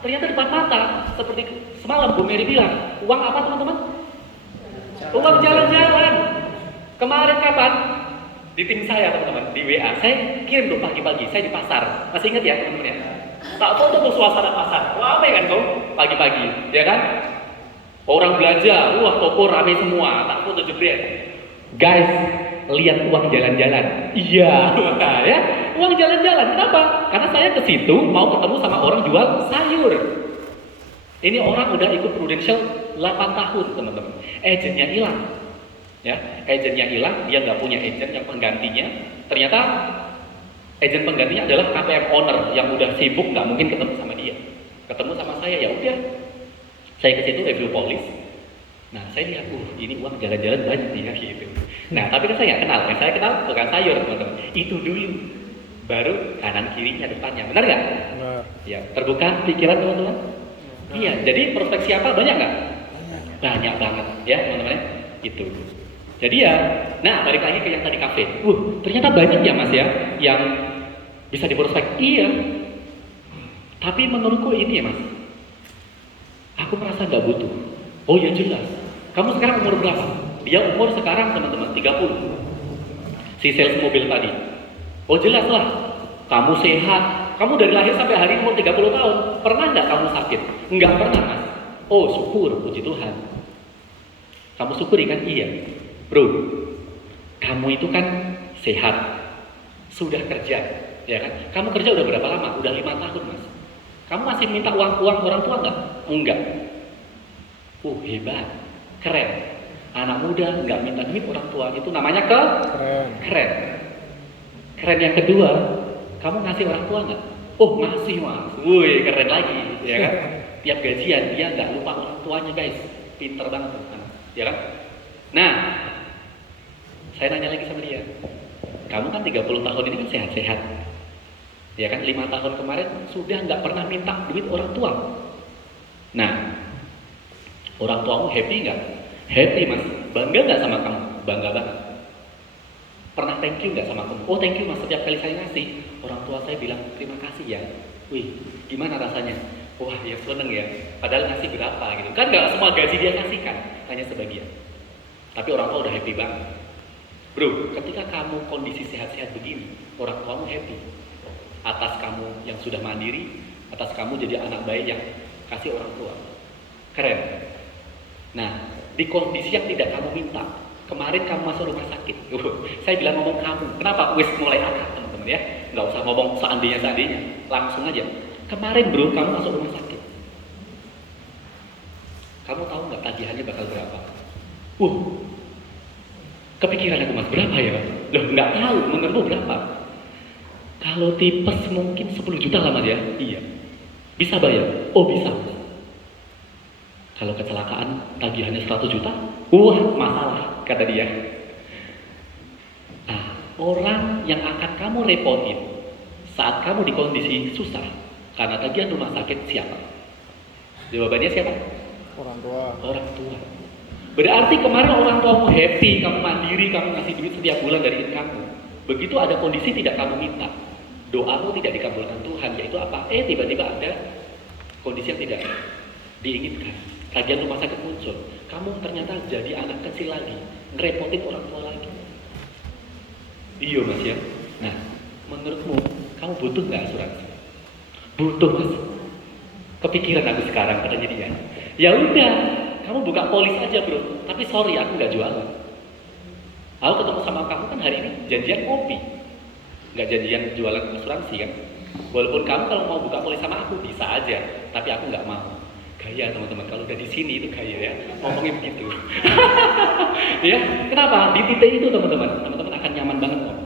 Ternyata depan mata. Seperti semalam Bu Mary bilang, uang apa teman-teman? Uang jalan-jalan. Kemarin kapan? Di tim saya teman-teman, di WA. Saya kirim tuh pagi-pagi, saya di pasar. Masih ingat ya teman-teman ya? Tak foto tuh suasana pasar. Wah, apa ya kan kau? Pagi-pagi, ya kan? Orang belanja, wah toko rame semua. Tak foto jebret. Guys, lihat uang jalan-jalan. Iya, ya. Uang jalan-jalan. Kenapa? Karena saya ke situ mau ketemu sama orang jual sayur. Ini orang udah ikut Prudential 8 tahun, teman-teman. Agennya hilang. Ya, agennya hilang, dia nggak punya agen yang penggantinya. Ternyata agen penggantinya adalah KPM owner yang udah sibuk, nggak mungkin ketemu sama dia. Ketemu sama saya, ya udah. Saya ke situ review polis. Nah, saya lihat, ini uang jalan-jalan banyak ya gitu. Nah, tapi kan saya nggak kenal. Saya kenal tukang sayur, teman-teman. Itu dulu. Baru kanan kirinya depannya. Benar nggak? Benar. Ya, terbuka pikiran teman-teman. Iya, jadi prospek siapa banyak nggak? Banyak banget, ya teman-teman. Itu. Jadi ya, nah balik lagi ke yang tadi kafe. Ternyata banyak ya mas ya, yang bisa diprospek. Iya. Tapi menurutku ini ya mas, aku merasa nggak butuh. Oh ya jelas. Kamu sekarang umur berapa? Dia umur sekarang teman-teman 30. Si sales mobil tadi. Oh jelas lah. Kamu sehat. Kamu dari lahir sampai hari umur 30 tahun. Pernah nggak kamu sakit? Nggak pernah mas. Oh syukur, puji Tuhan. Kamu syukuri kan? Iya. Bro, kamu itu kan sehat. Sudah kerja. Ya kan? Kamu kerja udah berapa lama? Udah 5 tahun mas. Kamu masih minta uang orang tua nggak? Enggak. Hebat. Keren. Anak muda nggak minta duit orang tua. Itu namanya keren. Keren yang kedua, kamu ngasih orang tua nggak? Ngasih mas. Wih, keren lagi, ya kan? Tiap gajian dia nggak lupa orang tuanya guys. Pinter banget tuh, ya kan? Nah, saya nanya lagi sama dia. Kamu kan 30 tahun ini kan sehat-sehat, ya kan? 5 tahun kemarin sudah nggak pernah minta duit orang tua. Nah, orang tuamu happy nggak? Happy mas. Bangga nggak sama kamu? Bangga banget. Pernah thank you nggak sama kamu? Thank you mas, setiap kali saya ngasih, orang tua saya bilang terima kasih ya. Wih, gimana rasanya? Wah, ya seneng ya. Padahal ngasih berapa gitu. Kan nggak semua gaji dia kasihkan, hanya sebagian. Tapi orang tua udah happy banget. Bro, ketika kamu kondisi sehat-sehat begini, orang tuamu happy. Atas kamu yang sudah mandiri, atas kamu jadi anak baik yang kasih orang tua. Keren. Nah, di kondisi yang tidak kamu minta, kemarin kamu masuk rumah sakit. Saya bilang ngomong kamu. Kenapa? Wes mulai akrab teman-teman ya. Nggak usah ngomong seandainya. Langsung aja. Kemarin bro, kamu masuk rumah sakit. Kamu tahu nggak tagihannya bakal berapa? Kepikiran aku mas, berapa ya? Loh, nggak tahu. Menurutmu berapa? Kalau tipes mungkin 10 juta lah mas ya? Iya. Bisa bayar? Bisa. Kalau kecelakaan tagihannya 100 juta? Masalah. kata dia. Nah, orang yang akan kamu repotin saat kamu di kondisi susah karena tagihan rumah sakit siapa? Jawabannya siapa? Orang tua. Orang tua. Berarti kemarin orang tuamu happy, kamu mandiri, kamu ngasih duit setiap bulan dari kamu. Begitu ada kondisi tidak kamu minta, doamu tidak dikabulkan Tuhan, yaitu apa? Tiba-tiba ada kondisi yang tidak diinginkan. Tagihan rumah sakit muncul, kamu ternyata jadi anak kecil lagi, ngerepotin orang tua lagi. Iya mas ya. Nah, menurutmu kamu butuh nggak asuransi? Butuh mas. Kepikiran aku sekarang katanya dia. Ya udah, kamu buka polis aja bro. Tapi sorry aku nggak jualan. Aku ketemu sama kamu kan hari ini janjian kopi, nggak janjian jualan asuransi kan? Walaupun kamu kalau mau buka polis sama aku bisa aja, tapi aku nggak mau. Gaya teman-teman, kalau udah di sini itu gaya ya, ngomongin begitu. Ya, kenapa? Di titik itu teman-teman akan nyaman banget kok.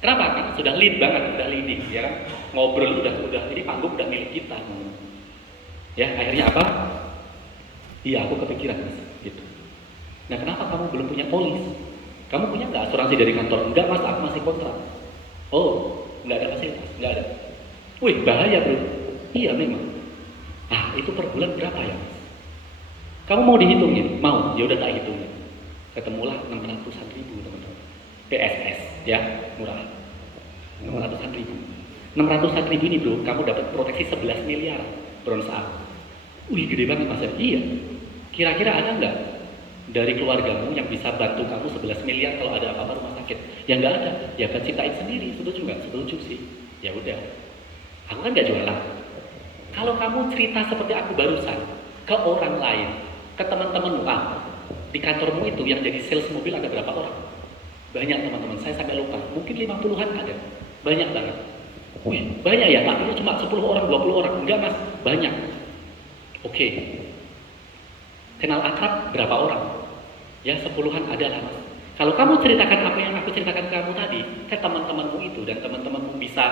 Kenapa? Karena sudah lead banget, sudah leading, ya kan? Ngobrol udah ini panggung udah milik kita. Ya, akhirnya apa? Iya, aku kepikiran mas, gitu. Nah, kenapa kamu belum punya polis? Kamu punya nggak asuransi dari kantor? Enggak mas, aku masih kontrak. Oh, nggak ada fasilitas, nggak ada. Wih, bahaya bro. Iya memang. Ah, itu per bulan berapa ya mas? Kamu mau dihitungin? Mau? Ya udah tak hitungin. Ketemulah 600-an ribu teman-teman. PSS, ya murah. 600-an ribu. 600-an ribu ini bro, kamu dapat proteksi 11 miliar bronze up. Wih, gede banget mas. Iya. Kira-kira ada nggak dari keluargamu yang bisa bantu kamu 11 miliar kalau ada apa-apa rumah sakit? Ya nggak ada. Ya kan ciptain sendiri. Setuju nggak? Setuju sih. Ya udah. Aku kan nggak jualan. Kalau kamu cerita seperti aku barusan ke orang lain, ke teman-temanmu, di kantormu itu yang jadi sales mobil ada berapa orang? Banyak teman-teman, saya sampai lupa. Mungkin 50-an ada. Banyak banget. Wih, banyak ya, tapi cuma 10 orang, 20 orang. Enggak mas, banyak. Oke. Kenal akrab berapa orang? Ya 10-an ada lah mas. Kalau kamu ceritakan apa yang aku ceritakan ke kamu tadi, ke teman-temanmu itu, dan teman-temanmu bisa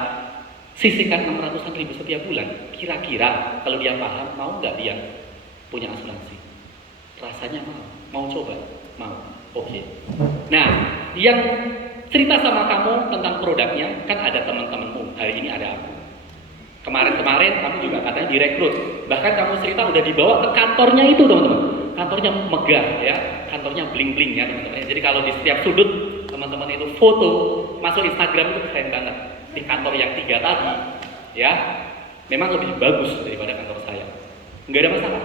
sisihkan 600-an ribu setiap bulan, kira-kira kalau dia paham, mau nggak dia punya asuransi? Rasanya mau coba? Mau, oke. Nah, yang cerita sama kamu tentang produknya, kan ada teman-temanmu, hari ini ada aku. Kemarin-kemarin kamu juga katanya direkrut, bahkan kamu cerita udah dibawa ke kantornya itu teman-teman. Kantornya megah ya, kantornya bling-bling ya teman-teman. Jadi kalau di setiap sudut teman-teman itu foto, masuk Instagram itu keren banget. Di kantor yang 3 tadi, ya, memang lebih bagus daripada kantor saya. Nggak ada masalah.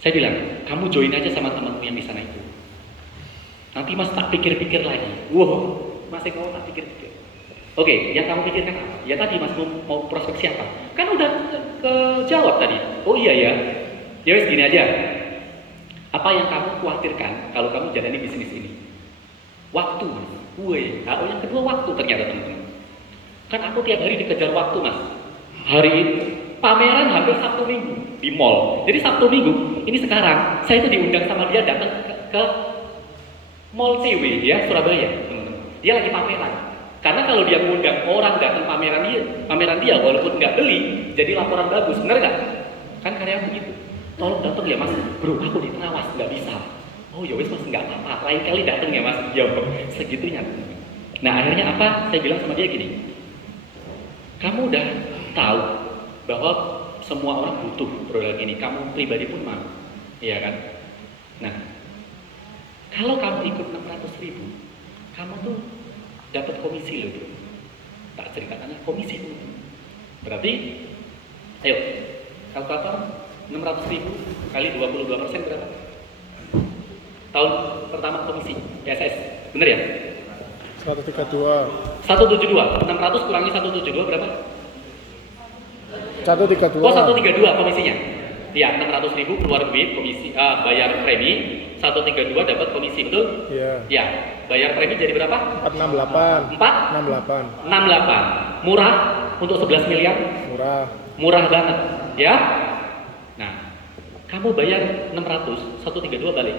Saya bilang, kamu join aja sama temanmu yang di sana itu. Nanti mas tak pikir-pikir lagi. Wow, masih mau tak pikir-pikir. Oke, yang kamu pikirkan apa? Ya tadi mas mau prospek siapa? Kan udah kejawab tadi. Oh iya ya. Ya wes gini aja. Apa yang kamu khawatirkan kalau kamu jalani bisnis ini? Waktu mas. Woi, yang kedua waktu ternyata teman-teman. Kan aku tiap hari dikejar waktu mas. Hari ini pameran hampir Sabtu Minggu di mall. Jadi Sabtu Minggu, ini sekarang saya itu diundang sama dia datang ke Mall CW ya Surabaya teman-teman. Dia lagi pameran. Karena kalau dia mengundang orang datang pameran dia walaupun nggak beli, jadi laporan bagus, benar nggak? Kan karya begitu. Tolong datang ya mas, bro aku di Terawas nggak bisa. Oh ya wes mas nggak apa-apa, lain kali datang ya mas. Ya segitunya. Nah akhirnya apa? Saya bilang sama dia gini, kamu udah tahu bahwa semua orang butuh produk ini, kamu pribadi pun mau, iya kan? Nah, kalau kamu ikut 600 ribu, kamu tuh dapat komisi loh bro. Tak ceritakannya komisi tuh. Berarti, ayo kalkulator 600 ribu kali 22% berapa? Tahun pertama komisi PSS, bener ya? 132. 172, 600 kurangi 172 berapa? 132. Oh 132 komisinya. Ya 600 ribu keluar duit komisi, bayar premi, 132 dapat komisi betul? Iya. Ya, bayar premi jadi berapa? 468. 4? 68. 68. Murah untuk 11 miliar? Murah. Murah banget, ya. Nah, kamu bayar 600, 132 balik.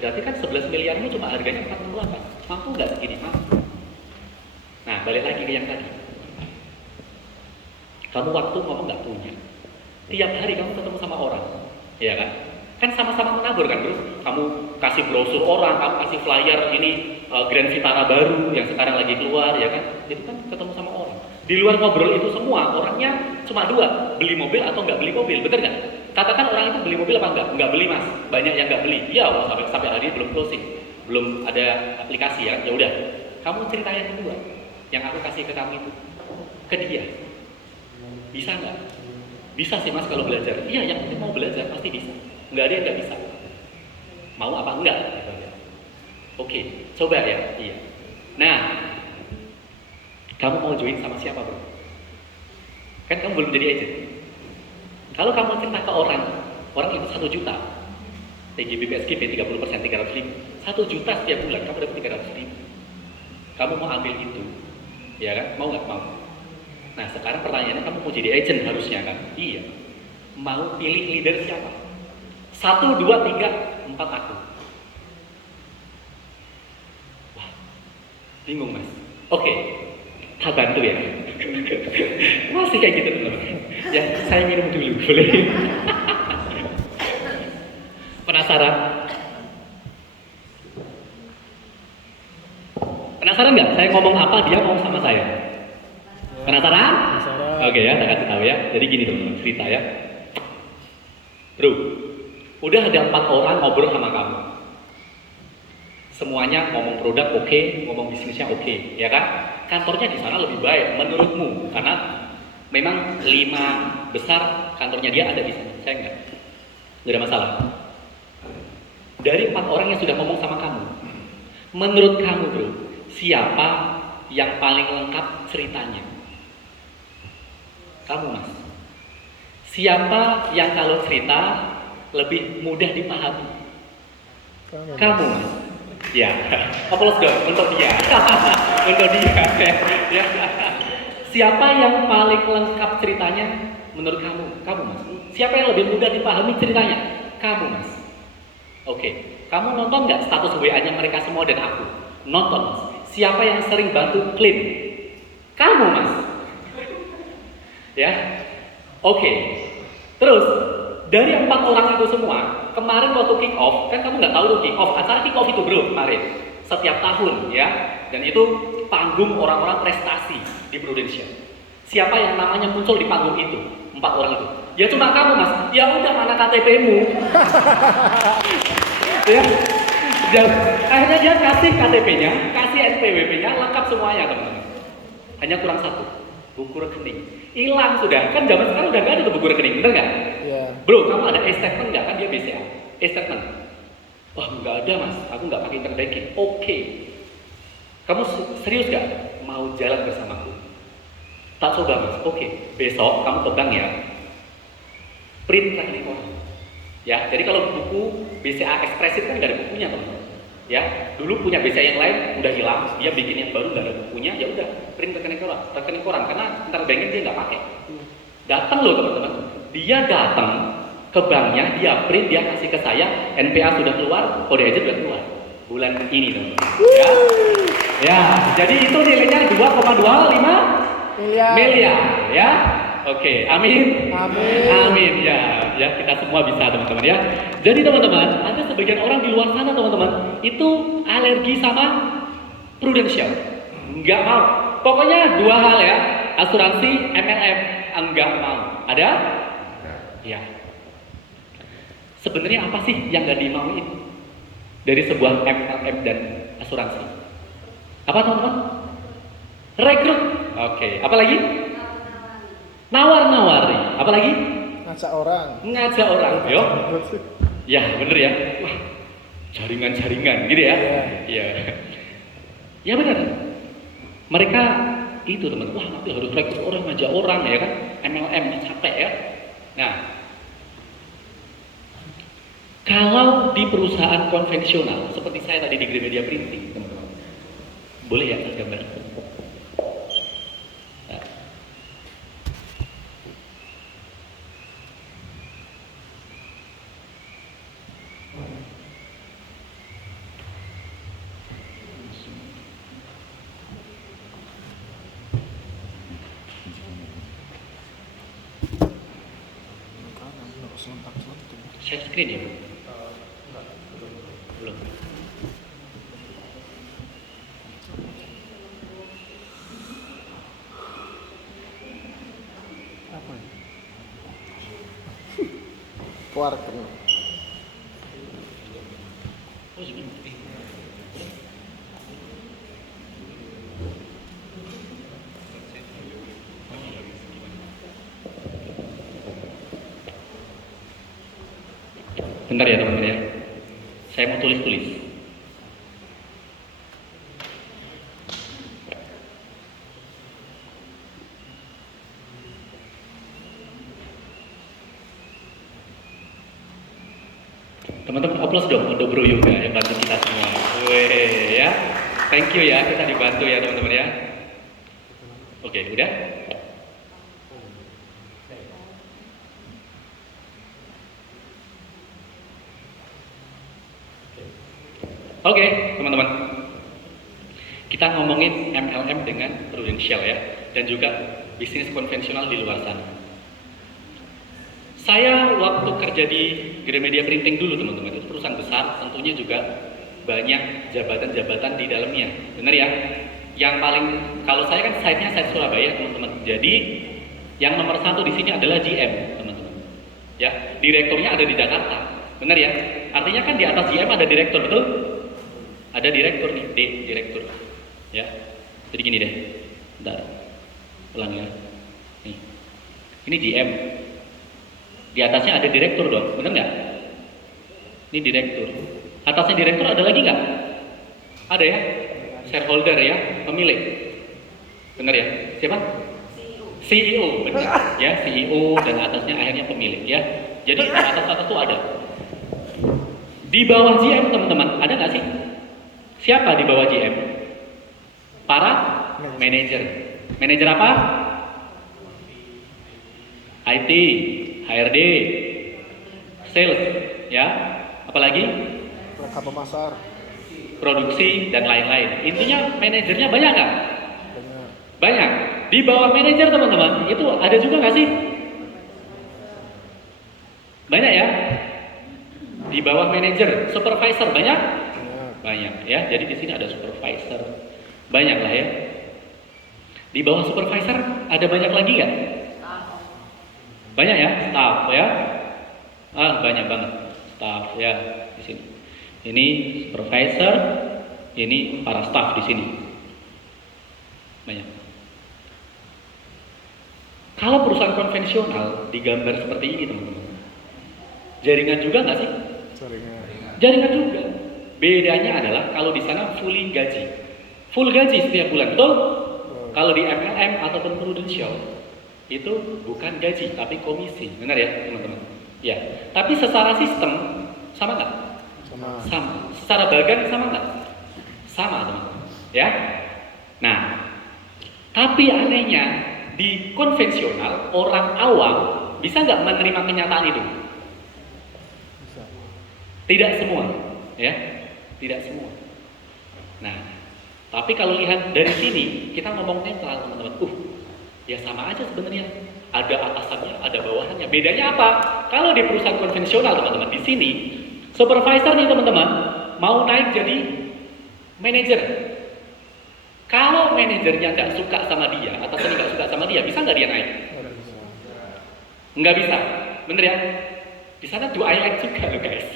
Berarti kan 11 miliarmu cuma harganya 468. Mampu nggak segini? Mampu. Nah, balik lagi ke yang tadi. Kamu waktu ngomong nggak punya. Tiap hari kamu ketemu sama orang, ya kan? Kan sama-sama menabur kan bro? Kamu kasih brosur orang, kamu kasih flyer ini Grand Vitara baru yang sekarang lagi keluar, ya kan? Itu kan ketemu sama orang. Di luar ngobrol itu semua, orangnya cuma dua, beli mobil atau nggak beli mobil, bener nggak? Katakan orang itu beli mobil apa enggak? Nggak beli mas, banyak yang nggak beli. Iya, sampai hari ini belum closing, belum ada aplikasi ya. Ya udah, kamu cerita yang kedua, yang aku kasih ke kamu itu, ke dia. Bisa nggak? Bisa sih mas kalau belajar. Iya, yang penting mau belajar pasti bisa. Nggak ada yang nggak bisa. Mau apa enggak? Oke, coba ya. Iya. Nah, kamu mau join sama siapa bro? Kan kamu belum jadi agent. Kalau kamu cerita ke orang itu 1 juta. TGB PSGB 30% 300 ribu. 1 juta setiap bulan kamu dapat 300 ribu. Kamu mau ambil itu, ya kan? Mau nggak mau? Nah sekarang pertanyaannya kamu mau jadi agent harusnya kan? Iya. Mau pilih leader siapa? 1, 2, 3, 4 aku. Wah, bingung mas. Oke, tak bantu ya. Masih kayak gitu teman-teman. Ya, saya minum dulu, boleh? Penasaran? Penasaran nggak? Saya ngomong apa, dia ngomong sama saya? Penasaran? Penasaran. Oke ya, saya kasih tahu ya. Jadi gini teman-teman, cerita ya. Bro, udah ada 4 orang ngobrol sama kamu. Semuanya ngomong produk oke, ngomong bisnisnya oke, ya kan? Kantornya di sana lebih baik menurutmu, karena memang 5 besar kantornya dia ada di sana. Saya enggak ada masalah. Dari 4 orang yang sudah ngomong sama kamu, menurut kamu bro, siapa yang paling lengkap ceritanya? Kamu mas. Siapa yang kalau cerita lebih mudah dipahami? Kamu mas. Ya, aplaus dong untuk dia. Untuk dia. Ya. Siapa yang paling lengkap ceritanya menurut kamu? Kamu mas. Siapa yang lebih mudah dipahami ceritanya? Kamu mas. Oke, kamu nonton nggak status WA-nya mereka semua dan aku? Nonton mas. Siapa yang sering bantu clean? Kamu mas. Ya, oke. Terus dari 4 orang itu semua, kemarin waktu kick off, kan kamu nggak tahu tuh kick off. Acara kick off itu bro kemarin, setiap tahun ya, dan itu panggung orang-orang prestasi di Prudential. Siapa yang namanya muncul di panggung itu? 4 orang itu. Ya cuma kamu mas. Ya udah, mana KTP-mu? Ya. Dan akhirnya dia kasih KTP-nya, kasih SPWP-nya, lengkap semuanya teman-teman. Hanya kurang 1, buku rekening. Hilang sudah, kan zaman sekarang udah gak ada tuh buku rekening, bener nggak? Iya. Bro, kamu ada e-statement nggak? Kan dia BCA, e-statement. Wah nggak ada mas, aku nggak pakai internet banking. Oke. Kamu serius nggak mau jalan bersamaku? Tak coba mas. Oke. Besok kamu ke bank ya, print rekening orang. Ya, jadi kalau buku BCA Express itu kan nggak ada bukunya teman-teman. Ya, dulu punya BCA yang lain udah hilang, dia bikin yang baru nggak ada bukunya, ya udah print rekening koran karena internet banking dia nggak pakai. Datang loh teman-teman, dia datang ke banknya, dia print, dia kasih ke saya, NPA sudah keluar, kode aja sudah keluar bulan ini teman-teman. Ya, jadi itu nilainya 2,25 miliar, ya. Oke, amin. Amin. Amin ya, ya kita semua bisa teman-teman ya. Jadi teman-teman, ada sebagian orang di luar sana teman-teman itu alergi sama Prudential, nggak mau. Pokoknya 2 hal ya, asuransi, MLM, enggak mau. Ada? Ya. Sebenarnya apa sih yang nggak dimauin dari sebuah MLM dan asuransi? Apa teman-teman? Rekrut. Oke, apa lagi? Nawar-nawari, apa lagi? Ngajak orang. Ngajak orang, yo. Ya, bener ya. Wah, jaringan-jaringan gitu ya. Iya. Ya benar. Mereka itu teman, wah nanti harus rekrut orang, ngajak orang ya kan. MLM capek ya. Nah, kalau di perusahaan konvensional seperti saya tadi di Gramedia Printing, teman-teman. Boleh ya gambar? Share screen ya? Belum. keluarkan. Bentar ya teman-teman ya. Saya mau tulis-tulis. Teman-teman applause dong untuk Bro Yoga yang bantu kita semua. Weh ya. Thank you ya, kita dibantu ya teman-teman ya. Oke, udah? Oke, teman-teman. Kita ngomongin MLM dengan prudential ya, dan juga bisnis konvensional di luar sana. Saya waktu kerja di Gramedia Printing dulu teman-teman, itu perusahaan besar, tentunya juga banyak jabatan-jabatan di dalamnya, benar ya? Yang paling, kalau saya kan site-nya site Surabaya teman-teman, jadi yang nomor satu di sini adalah GM teman-teman. Ya, direkturnya ada di Jakarta, benar ya? Artinya kan di atas GM ada direktur, betul? Ada direktur nih, D, direktur. Ya, jadi gini deh, bentar, ulang ya. Nih, ini GM. Di atasnya ada direktur dong, bener nggak? Ini direktur. Atasnya direktur ada lagi nggak? Ada ya? Shareholder ya, pemilik. Bener ya? Siapa? CEO, benar. Ya, CEO dan atasnya akhirnya pemilik ya. Jadi di atas tuh ada. Di bawah GM teman-teman, ada nggak sih? Siapa di bawah GM? Para manajer. Manajer apa? IT, HRD, sales, ya, apalagi Mereka pemasar. produksi dan lain-lain. Intinya manajernya banyak nggak? Banyak. Banyak. Di bawah manajer teman-teman, itu ada juga nggak sih? Banyak ya. Di bawah manajer, supervisor banyak? Banyak. Banyak ya. Jadi di sini ada supervisor, banyak lah ya. Di bawah supervisor ada banyak lagi nggak? Banyak ya, staff ya. Banyak banget staff ya di sini. Ini supervisor, ini para staff di sini. Banyak. Kalau perusahaan konvensional digambar seperti ini teman-teman. Jaringan juga nggak sih? Jaringan. Jaringan juga. Bedanya adalah kalau di sana fully gaji. Full gaji setiap bulan, betul? Kalau di MLM ataupun prudential itu bukan gaji tapi komisi, benar ya teman-teman? Ya. Tapi secara sistem sama nggak? Sama. Sama. Secara bagian sama nggak? Sama teman-teman. Ya. Nah, tapi anehnya di konvensional orang awam bisa nggak menerima kenyataan itu? Bisa. Tidak semua, ya. Tidak semua. Nah, tapi kalau lihat dari sini kita ngomong netral teman-teman. Ya sama aja sebenarnya. Ada atasannya, ada bawahannya. Bedanya apa? Kalau di perusahaan konvensional teman-teman, di sini supervisor nih teman-teman mau naik jadi manajer. Kalau manajernya nggak suka sama dia, atasannya nggak suka sama dia, bisa nggak dia naik? Nggak bisa. Nggak bisa, bener ya? Di sana do I like juga loh guys.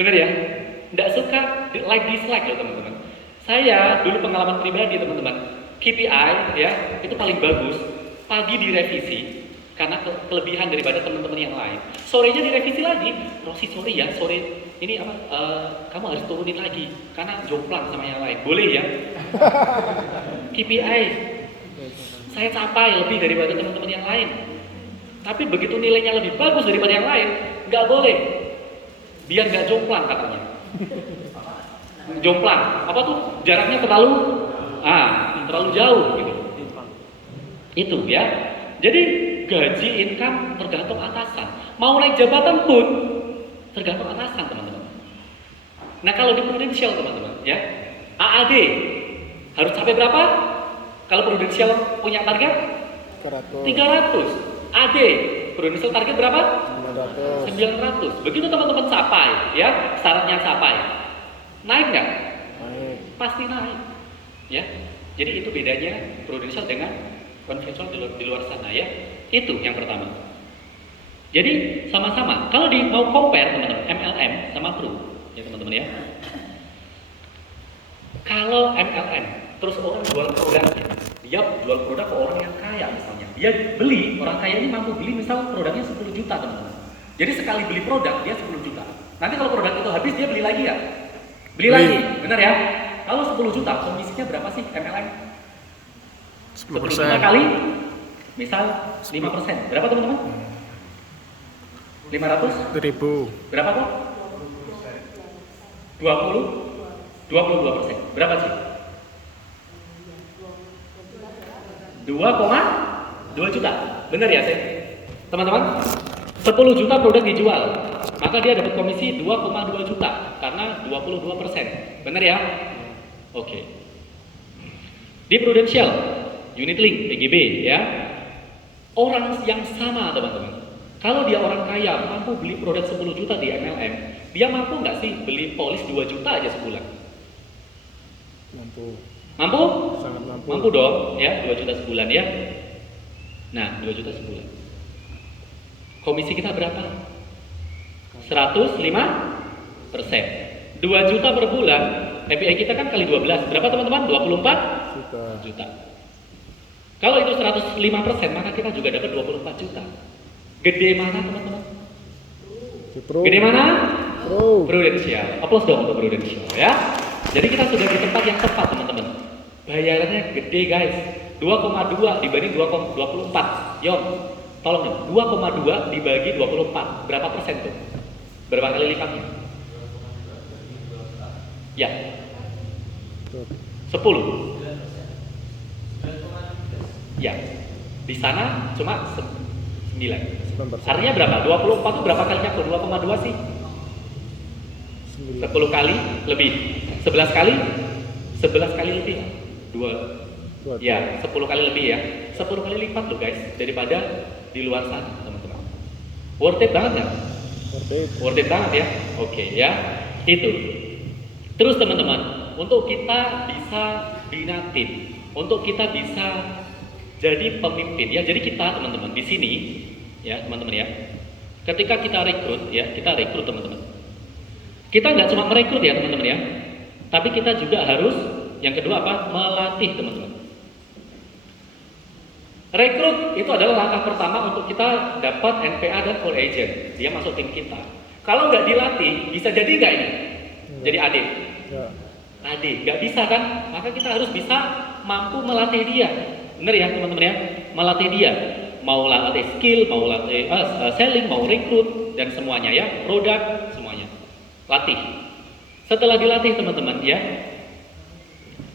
Bener ya? Nggak suka, like dislike loh teman-teman. Saya dulu pengalaman pribadi teman-teman, KPI ya itu paling bagus pagi direvisi karena kelebihan daripada teman-teman yang lain. Sorenya direvisi lagi, Rosi sorry ya, sore ini apa? Kamu harus turunin lagi karena jomplang sama yang lain. Boleh ya? KPI saya capai lebih daripada teman-teman yang lain. Tapi begitu nilainya lebih bagus daripada yang lain, nggak boleh. Biar nggak jomplang katanya. Jomplang, apa tuh? Jaraknya terlalu jauh gitu. Itu ya. Jadi gaji income tergantung atasan. Mau naik jabatan pun tergantung atasan teman-teman. Nah kalau di prudential teman-teman ya, AAD harus sampai berapa? Kalau prudential punya target 300. 300. AD prudential target berapa? 900. 900. Begitu teman-teman capai ya, syaratnya capai. Naik nggak? Naik. Pasti naik. Ya. Jadi itu bedanya prudential dengan konvensional di luar sana ya. Itu yang pertama. Jadi sama-sama. Kalau mau compare teman-teman, MLM sama Pro, ya teman-teman ya. Kalau MLM, terus orang jual produknya, dia jual produk ke orang yang kaya misalnya. Dia beli, orang kaya ini mampu beli misal produknya 10 juta teman-teman. Jadi sekali beli produk dia 10 juta. Nanti kalau produk itu habis dia beli lagi ya? Beli lagi, benar ya? Kalau 10 juta, komisinya berapa sih MLM? 10 juta kali, misal 5%. Berapa teman-teman? 500? Berapa kok? 22%. Berapa sih? 2,2 juta. Benar ya sih? Teman-teman? 10 juta produk dijual, maka dia dapat komisi 2,2 juta karena 22%. Benar ya? Oke. Di Prudential, Unitlink, PGB ya. Orang yang sama teman-teman. Kalau dia orang kaya mampu beli produk 10 juta di MLM, dia mampu nggak sih beli polis 2 juta aja sebulan? Mampu. Mampu? Sangat mampu. Mampu dong, ya 2 juta sebulan ya. Nah, 2 juta sebulan. Komisi kita berapa? 105%. 2 juta per bulan, KPI kita kan kali 12. Berapa teman-teman? 24 juta. Kalau itu 105%, maka kita juga dapat 24 juta. Gede mana teman-teman? Gede mana? Prudential. Aplaus dong untuk Prudential ya. Jadi kita sudah di tempat yang tepat teman-teman. Bayarannya gede guys. 2,2 dibanding 2,24. Yom, tolong nih. 2,2 dibagi 24. Berapa persen tuh? Berapa kali lipatnya? Ya. 10. Ya. Di sana cuma 9. Artinya berapa? 24 itu berapa kalinya? 2,2 sih? 10 kali lebih. 11 kali? 11 kali lebih. 2. Ya, 10 kali lebih ya. 10 kali lipat loh guys daripada di luar sana, teman-teman. Worth it banget ya? Worth it banget ya. Oke ya. Itu. Terus teman-teman, untuk kita bisa binatin, untuk kita bisa jadi pemimpin ya. Jadi kita teman-teman di sini ya teman-teman ya. Ketika kita rekrut ya, kita rekrut teman-teman. Kita nggak cuma merekrut ya teman-teman ya, tapi kita juga harus yang kedua apa? Melatih teman-teman. Rekrut itu adalah langkah pertama untuk kita dapat NPA dan call agent. Dia masuk tim kita. Kalau nggak dilatih, bisa jadi nggak ini? Jadi adik. Adik, nggak bisa kan? Maka kita harus bisa mampu melatih dia. Bener ya teman-teman ya? Melatih dia. Mau latih skill, mau latih selling, mau rekrut dan semuanya ya, produk semuanya. Latih. Setelah dilatih teman-teman ya,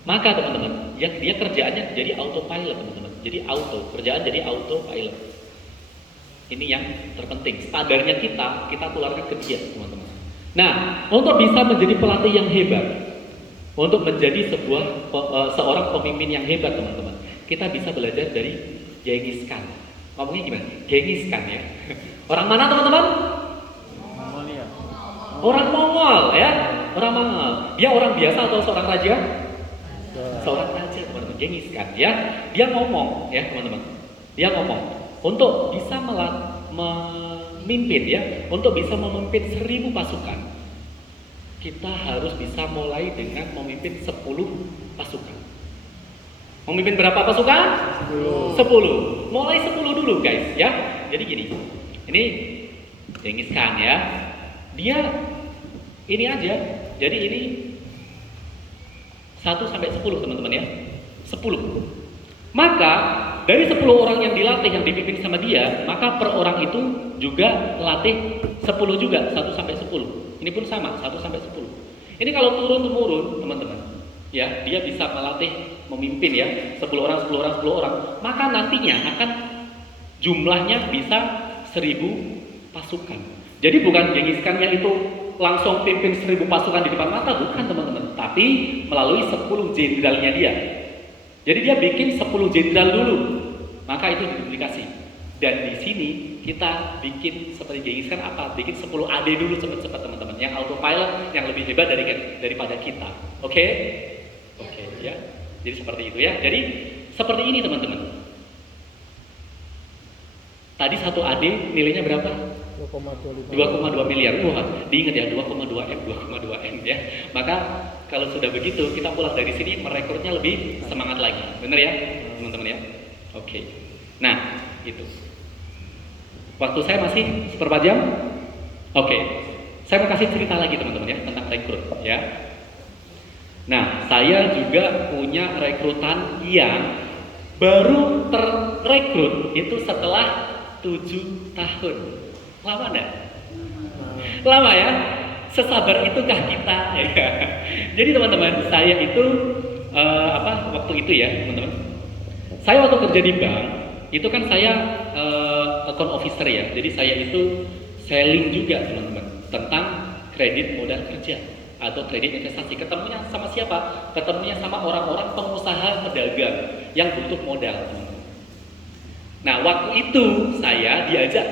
maka teman-teman ya dia kerjaannya jadi autopilot teman-teman. Jadi kerjaan jadi autopilot. Ini yang terpenting. Standarnya kita tularkan ke dia teman-teman. Nah, untuk bisa menjadi pelatih yang hebat, untuk menjadi seorang pemimpin yang hebat teman-teman, kita bisa belajar dari Genghis Khan. Ngomongnya gimana? Genghis Khan ya. Orang mana teman-teman? Mongolia. Orang Mongol ya. Orang Mongol. Dia orang biasa atau seorang raja? Seorang raja teman-teman. Genghis Khan ya. Dia ngomong ya teman-teman. Dia ngomong untuk bisa memimpin ya, untuk bisa memimpin 1000 pasukan, kita harus bisa mulai dengan memimpin 10 pasukan. Memimpin berapa pasukan? 10. Mulai 10 dulu guys ya. Jadi gini. Ini Genghis Khan ya. Dia ini aja. Jadi ini 1 sampai 10 teman-teman ya. 10. Maka dari 10 orang yang dilatih yang dipimpin sama dia, maka per orang itu juga latih 10 juga, 1 sampai 10. Ini pun sama, 1 sampai 10. Ini kalau turun-temurun teman-teman, ya, dia bisa melatih memimpin ya, 10 orang, 10 orang, 10 orang, maka nantinya akan jumlahnya bisa 1000 pasukan. Jadi bukan Genghis Khan-nya itu langsung pimpin 1000 pasukan di depan mata, bukan teman-teman, tapi melalui 10 jenderalnya dia. Jadi dia bikin 10 jenderal dulu, maka itu diduplikasi. Dan di sini kita bikin seperti Genghis Khan apa? Bikin 10 AD dulu cepat-cepat teman-teman, yang autopilot, yang lebih hebat daripada kita. Oke? Oke, ya. Jadi seperti itu ya. Jadi seperti ini teman-teman. Tadi 1 AD nilainya berapa? 2,25. 2,2 miliar. Wah, diingat ya 2,2 M, 2,2 M ya. Maka kalau sudah begitu kita pulang dari sini merekrutnya lebih semangat lagi. Bener ya, teman-teman ya? Oke. Nah, itu. Waktu saya masih seperempat jam. Oke. Saya mau kasih cerita lagi teman-teman ya tentang rekrut ya. Nah, saya juga punya rekrutan yang baru terrekrut itu setelah 7 tahun. Lama enggak? Lama ya? Sesabar itukah kita? Ya. Jadi teman-teman, saya itu waktu itu ya teman-teman. Saya waktu kerja di bank, itu kan saya account officer ya. Jadi saya itu selling juga teman-teman tentang kredit modal kerja atau kredit investasi. Ketemunya sama siapa? Ketemunya sama orang-orang pengusaha pedagang yang butuh modal. Nah, waktu itu saya diajak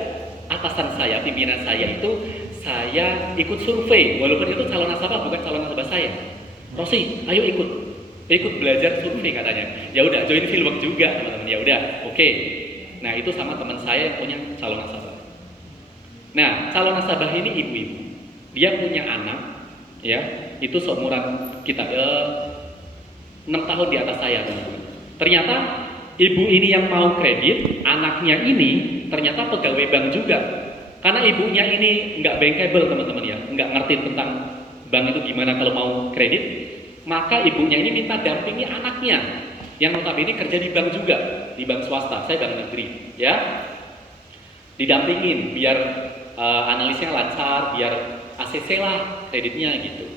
atasan saya, pimpinan saya itu saya ikut survei, walaupun itu calon nasabah bukan calon nasabah saya. Rosi, ayo ikut belajar survei katanya. Ya udah, join fieldwork juga teman-teman. Ya udah, oke. Nah, itu sama teman saya yang punya calon nasabah. Nah, calon nasabah ini ibu-ibu. Dia punya anak, ya, itu seumuran kita, 6 tahun di atas saya teman-teman. Ternyata ibu ini yang mau kredit, anaknya ini ternyata pegawai bank juga. Karena ibunya ini nggak bankable teman-teman ya, nggak ngerti tentang bank itu gimana kalau mau kredit, maka ibunya ini minta dampingi anaknya yang notabene kerja di bank juga, di bank swasta, saya bank negeri, ya, didampingin biar analisnya lancar, biar ACC lah kreditnya gitu.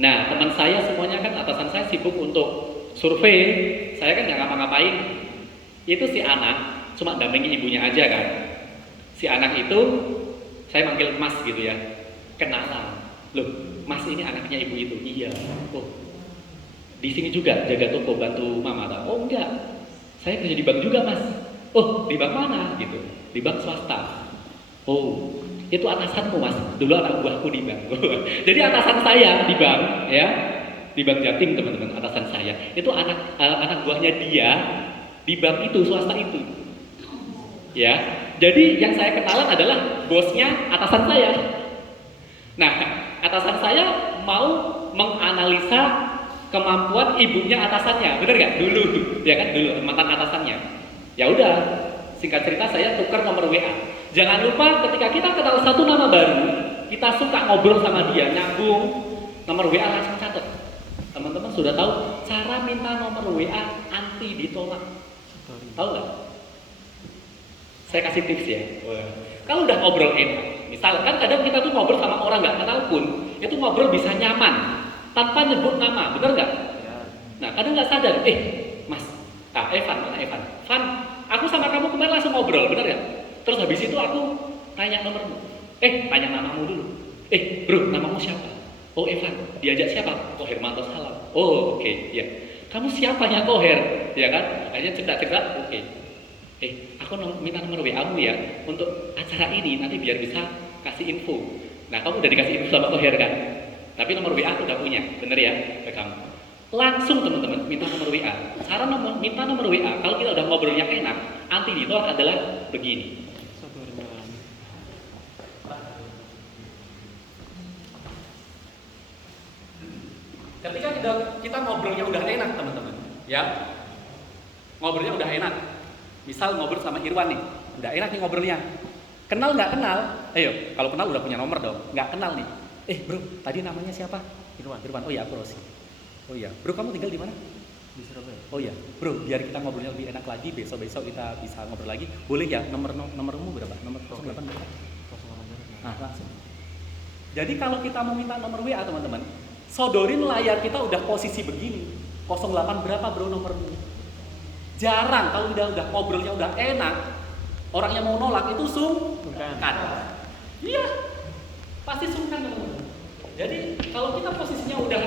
Nah, teman saya semuanya kan atasan saya sibuk untuk survei, saya kan nggak ngapa-ngapain. Itu si anak cuma dampingi ibunya aja kan. Si anak itu saya manggil Mas gitu ya, kenalan. Loh, Mas ini anaknya ibu itu. Iya. Oh, di sini juga jaga toko bantu mama. Oh enggak, saya kerja di bank juga Mas. Oh, di bank mana gitu? Di bank swasta. Oh, itu atasanmu Mas. Dulu anak buahku di bank. Jadi atasan saya di bank ya, di bank Jatim teman-teman, atasan saya itu anak buahnya dia di bank itu, swasta itu. Ya, jadi yang saya kenalan adalah bosnya atasan saya. Nah, atasan saya mau menganalisa kemampuan ibunya atasannya, bener nggak? Dulu, ya kan dulu mantan atasannya. Ya udah, singkat cerita saya tukar nomor WA. Jangan lupa ketika kita kenal satu nama baru, kita suka ngobrol sama dia, nyambung, nomor WA langsung catat. Teman-teman sudah tahu cara minta nomor WA anti ditolak. Tahu nggak? Saya kasih tips ya. Kalau udah ngobrol enak, misalkan kadang kita tuh ngobrol sama orang nggak kenal pun, itu ngobrol bisa nyaman tanpa nyebut nama, bener nggak? Ya. Nah, kadang nggak sadar, Mas, Evan, mana Evan? Van, aku sama kamu kemarin langsung ngobrol, bener nggak? Terus habis itu aku tanya nomormu, tanya namamu dulu. Bro, namamu siapa? Oh, Evan. Diajak siapa? Oh, Hermanto Salam. Oh, oke, ya. Kamu siapanya Koher? Ya kan? Akhirnya cerita-cerita, oke. Aku minta nomor WA-mu ya untuk acara ini, nanti biar bisa kasih info. Nah, kamu udah dikasih info sama Koher kan? Tapi nomor WA aku udah punya, bener ya ke kamu. Langsung teman-teman minta nomor WA. Cara minta nomor WA, kalau kita udah ngobrolnya enak, anti ditolak adalah begini. Ketika kita ngobrolnya udah enak teman-teman, ya, ngobrolnya udah enak. Misal ngobrol sama Irwan nih, udah enak nih ngobrolnya. Kenal nggak kenal? Ayo, kalau kenal udah punya nomor dong. Nggak kenal nih. Bro, tadi namanya siapa? Irwan. Oh iya, aku Rosi. Oh iya, bro kamu tinggal di mana? Di Surabaya. Oh iya, bro biar kita ngobrolnya lebih enak lagi, besok kita bisa ngobrol lagi. Boleh ya? Nomormu berapa? Nomor 08 berapa? 08. Nah, langsung. Jadi kalau kita mau minta nomor WA teman-teman, sodorin layar kita udah posisi begini. 08 berapa bro nomormu? Jarang kalau udah ngobrolnya udah enak, orang yang mau nolak itu sungkan. Iya, pasti sungkan teman-teman. Jadi kalau kita posisinya udah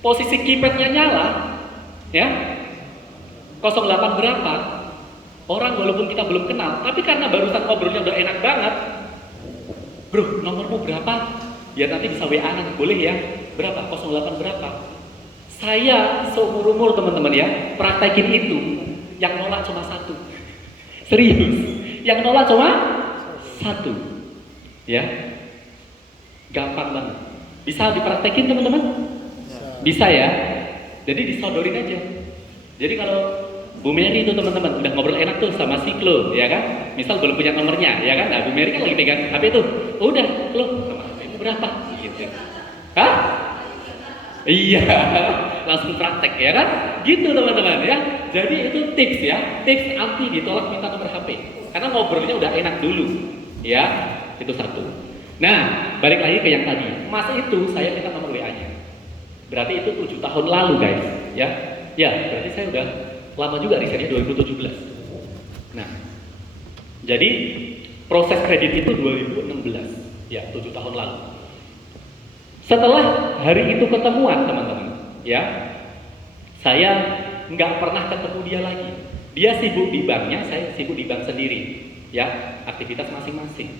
posisi keypadnya nyala, ya 08 berapa, orang walaupun kita belum kenal, tapi karena barusan ngobrolnya udah enak banget, bro nomormu berapa? Biar nanti bisa WA-an, boleh ya? Berapa? 08 berapa? Saya seumur-umur teman-teman ya, praktekin itu. Yang nolak cuma satu. Serius. Yang nolak cuma satu. Ya, gampang banget. Bisa dipraktekin teman-teman? Bisa ya. Jadi disodorin aja. Jadi kalau Bu Mary itu teman-teman udah ngobrol enak tuh sama si Klo, ya kan? Misal belum punya nomornya, ya kan? Nah, Bu Mary kan lagi pegang HP tuh. Oh, udah, Klo, nomor HP-mu berapa? Gitu. Hah? Iya, langsung praktek ya kan? Gitu teman-teman ya. Jadi itu tips ya, tips anti ditolak minta nomor HP. Karena ngobrolnya udah enak dulu, ya. Itu satu. Nah, balik lagi ke yang tadi. Mas itu saya minta nomor WA-nya. Berarti itu 7 tahun lalu guys, ya. Ya, berarti saya udah lama juga risetnya 2017. Nah, jadi proses kredit itu 2016, ya 7 tahun lalu. Setelah hari itu ketemuan teman-teman, ya, saya nggak pernah ketemu dia lagi. Dia sibuk di banknya, saya sibuk di bank sendiri, ya, aktivitas masing-masing.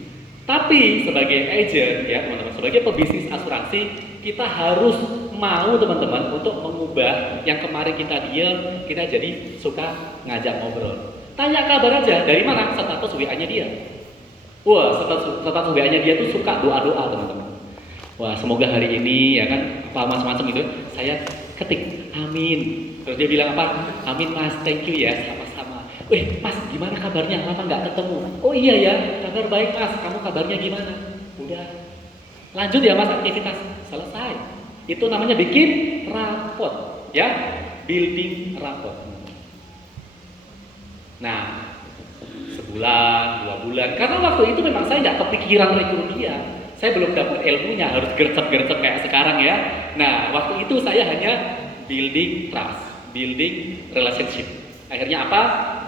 Tapi sebagai agent, ya teman-teman, sebagai pebisnis asuransi, kita harus mau teman-teman untuk mengubah yang kemarin kita diam, kita jadi suka ngajak ngobrol. Tanya kabar aja, dari mana status WA-nya dia. Wah, status WA-nya dia tuh suka doa-doa teman-teman. Wah, semoga hari ini ya kan apa macam-macam itu saya ketik amin. Terus dia bilang apa? Amin mas, thank you ya, sama-sama. Wih mas, gimana kabarnya? Lama nggak ketemu. Oh iya ya, kabar baik mas. Kamu kabarnya gimana? Udah. Lanjut ya mas aktivitas. Selesai. Itu namanya bikin rapot, ya, building rapot. Nah, sebulan, 2 bulan. Karena waktu itu memang saya nggak kepikiran rekrut dia. Saya belum dapat ilmunya, harus gercep-gercep kayak sekarang ya. Nah, waktu itu saya hanya building trust, building relationship. Akhirnya apa?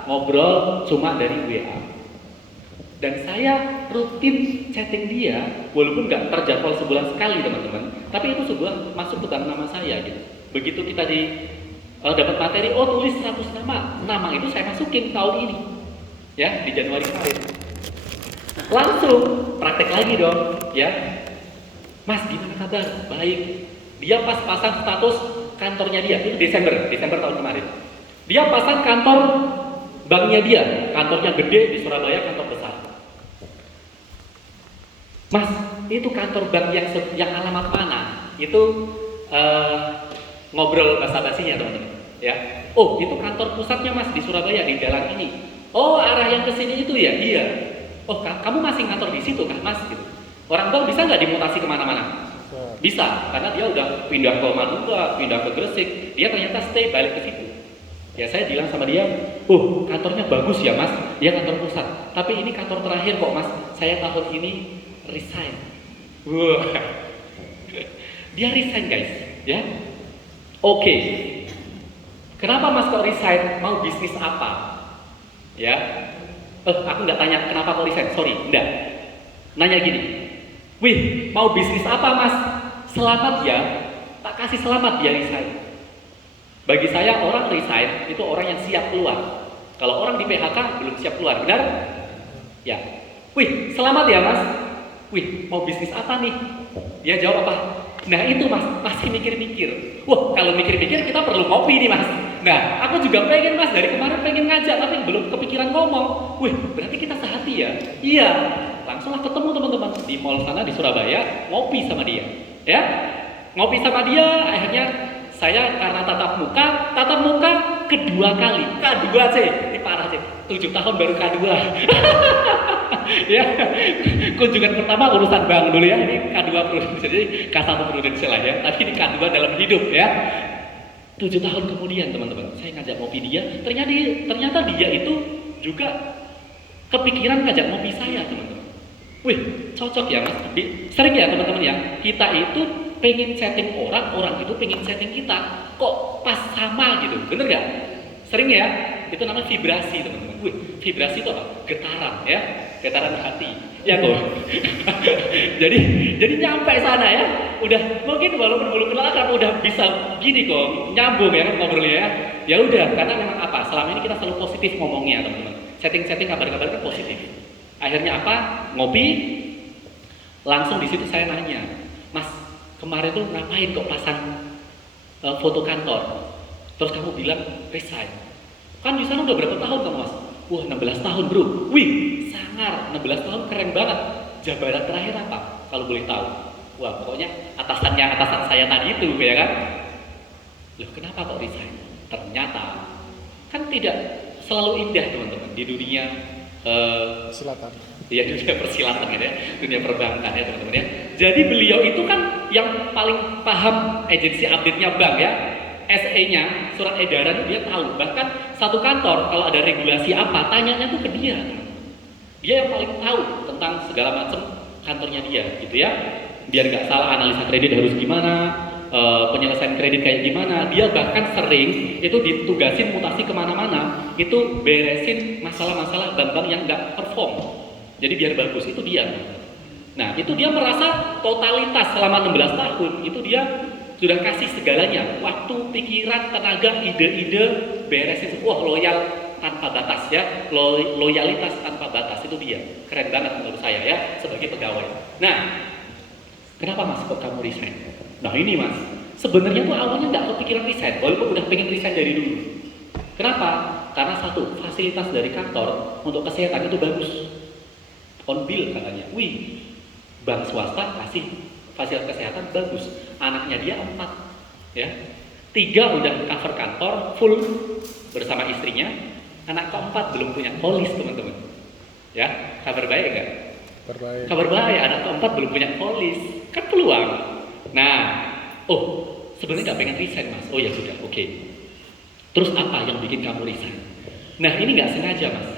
Ngobrol cuma dari WA. Dan saya rutin chatting dia, walaupun nggak terjadwal sebulan sekali teman-teman. Tapi itu sebulan masuk ke dalam nama saya gitu. Begitu kita dapat materi, oh tulis 100 nama. Nama itu saya masukin tahun ini. Ya, di Januari kemarin. Langsung praktek lagi dong, ya. Mas, gimana kabar? Baik. Dia pas pasang status kantornya dia, itu Desember tahun kemarin. Dia pasang kantor banknya dia, kantornya gede di Surabaya, kantor besar. Mas, itu kantor bank yang alamat mana? Itu ngobrol basa-basinya teman-teman, ya. Oh, itu kantor pusatnya Mas di Surabaya di jalan ini. Oh, arah yang ke sini itu ya? Iya. Oh, kamu masih ngantor di situ kan, Mas? Gitu. Orang bank bisa nggak dimutasi kemana-mana? Bisa, karena dia udah pindah ke Madura, pindah ke Gresik. Dia ternyata stay balik ke situ. Ya saya bilang sama dia, oh kantornya bagus ya Mas, dia kantor pusat. Tapi ini kantor terakhir kok Mas. Saya tahun ini resign. Wah, dia resign guys, ya. Oke. Kenapa Mas kok resign? Mau bisnis apa? Ya. Aku nggak tanya kenapa kok resign, sorry, enggak. Nanya gini, wih, mau bisnis apa Mas? Selamat ya, tak kasih selamat dia resign. Bagi saya orang resign itu orang yang siap keluar. Kalau orang di PHK belum siap keluar, benar? Ya. Wih, selamat ya Mas. Wih, mau bisnis apa nih? Dia jawab apa? Nah itu Mas, masih mikir-mikir. Wah, kalau mikir-mikir kita perlu kopi nih Mas. Nah, aku juga pengen Mas, dari kemarin pengen ngajak tapi belum kepikiran ngomong. Wih, berarti kita sehati ya? Iya. Langsunglah ketemu teman-teman di mall sana di Surabaya, ngopi sama dia. Ya, ngopi sama dia, akhirnya saya karena tatap muka kedua kali, K2C, ini parah sih, 7 tahun baru K2. Ya, kunjungan pertama urusan bank dulu ya, ini K2 prudensial, jadi K1 prudensial lah ya, tapi ini K2 dalam hidup ya. 7 tahun kemudian teman-teman, saya ngajak ngopi dia, ternyata dia itu juga kepikiran ngajak ngopi saya teman-teman. Wih, cocok ya Mas. Sering ya teman-teman ya, kita itu pengen setting orang itu pengen setting kita. Kok pas sama gitu, bener gak? Sering ya, itu namanya vibrasi teman-teman. Wih, vibrasi itu apa? Getaran ya, getaran hati. Ya kok. jadi nyampe sana ya. Udah mungkin walaupun belum kenal kan udah bisa gini kok, nyambung ya kan ngobrolnya ya. Ya udah, karena memang apa? Selama ini kita selalu positif ngomongnya teman-teman. Setting kabar-kabar kan positif. Akhirnya apa? Ngopi. Langsung di situ saya nanya, Mas, kemarin tuh ngapain kok pasang foto kantor? Terus kamu bilang resign. Kan di sana udah berapa tahun kamu Mas? Wah 16 tahun bro. Wih sangar, 16 tahun keren banget. jabatan terakhir apa? Kalau boleh tahu. Wah, pokoknya atasan saya tadi itu, ya kan? Loh, kenapa kok resign? Ternyata kan tidak selalu indah teman-teman di dunia Silakan. ya dunia persilatan gitu ya, dunia perbankan ya teman-teman ya. Jadi beliau itu kan yang paling paham agensi update-nya bank ya, SE-nya, surat edaran dia tahu. Bahkan satu kantor kalau ada regulasi apa, tanyanya tuh ke dia. Dia yang paling tahu tentang segala macam kantornya dia, gitu ya. Biar nggak salah analisa kredit harus gimana, penyelesaian kredit kayak gimana. Dia bahkan sering itu ditugasin mutasi kemana-mana, itu beresin masalah-masalah bank-bank yang nggak perform. Jadi biar bagus, itu dia. Nah, itu dia merasa totalitas selama 16 tahun, itu dia sudah kasih segalanya. Waktu, pikiran, tenaga, ide-ide, beresin. Wah, loyal tanpa batas ya. Loyalitas tanpa batas, itu dia. Keren banget menurut saya ya, sebagai pegawai. Nah, kenapa Mas kok kamu resign? Nah ini Mas, sebenarnya tuh awalnya nggak kepikiran resign, walaupun udah pengen resign dari dulu. Kenapa? Karena satu, fasilitas dari kantor untuk kesehatan itu bagus. On bill katanya, wih, bank swasta kasih fasilitas kesehatan bagus. Anaknya dia 4, ya, 3 udah cover kantor full bersama istrinya. Anak keempat belum punya polis teman-teman. Ya, kabar baik nggak? Terbaik. Kabar baik, anak keempat belum punya polis, kan peluang. Nah, oh sebenarnya nggak pengen resign Mas. Oh ya sudah, oke. Terus apa yang bikin kamu resign? Nah ini nggak sengaja Mas.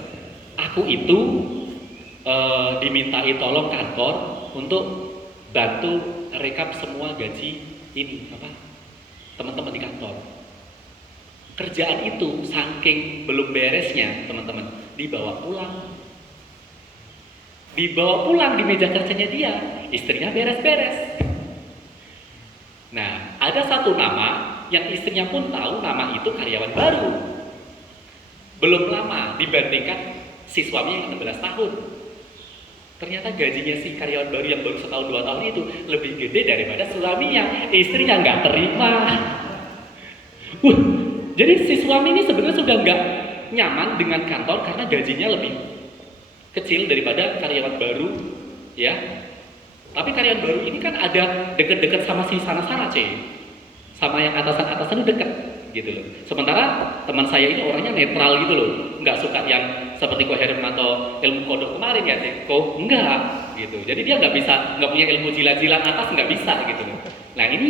Aku itu dimintai tolong kantor untuk bantu rekap semua gaji ini apa teman-teman di kantor. Kerjaan itu saking belum beresnya teman-teman dibawa pulang di meja kerjanya dia, istrinya beres-beres. Nah, ada satu nama yang istrinya pun tahu nama itu karyawan baru. Belum lama dibandingkan si suaminya yang 16 tahun. Ternyata gajinya si karyawan baru yang baru setahun 2 tahun itu lebih gede daripada suaminya. Istrinya nggak terima. Jadi si suami ini sebenarnya sudah nggak nyaman dengan kantor karena gajinya lebih kecil daripada karyawan baru, ya. Tapi karyawan baru ini kan ada deket-deket sama si sana-sana, sama yang atasan-atasan itu deket, gitu loh. Sementara teman saya ini orangnya netral gitu loh, nggak suka yang seperti Ko Herem atau ilmu kodok kemarin ya, Ko enggak, gitu. Jadi dia nggak punya ilmu jilat-jilat atas, nggak bisa, gitu loh. Nah ini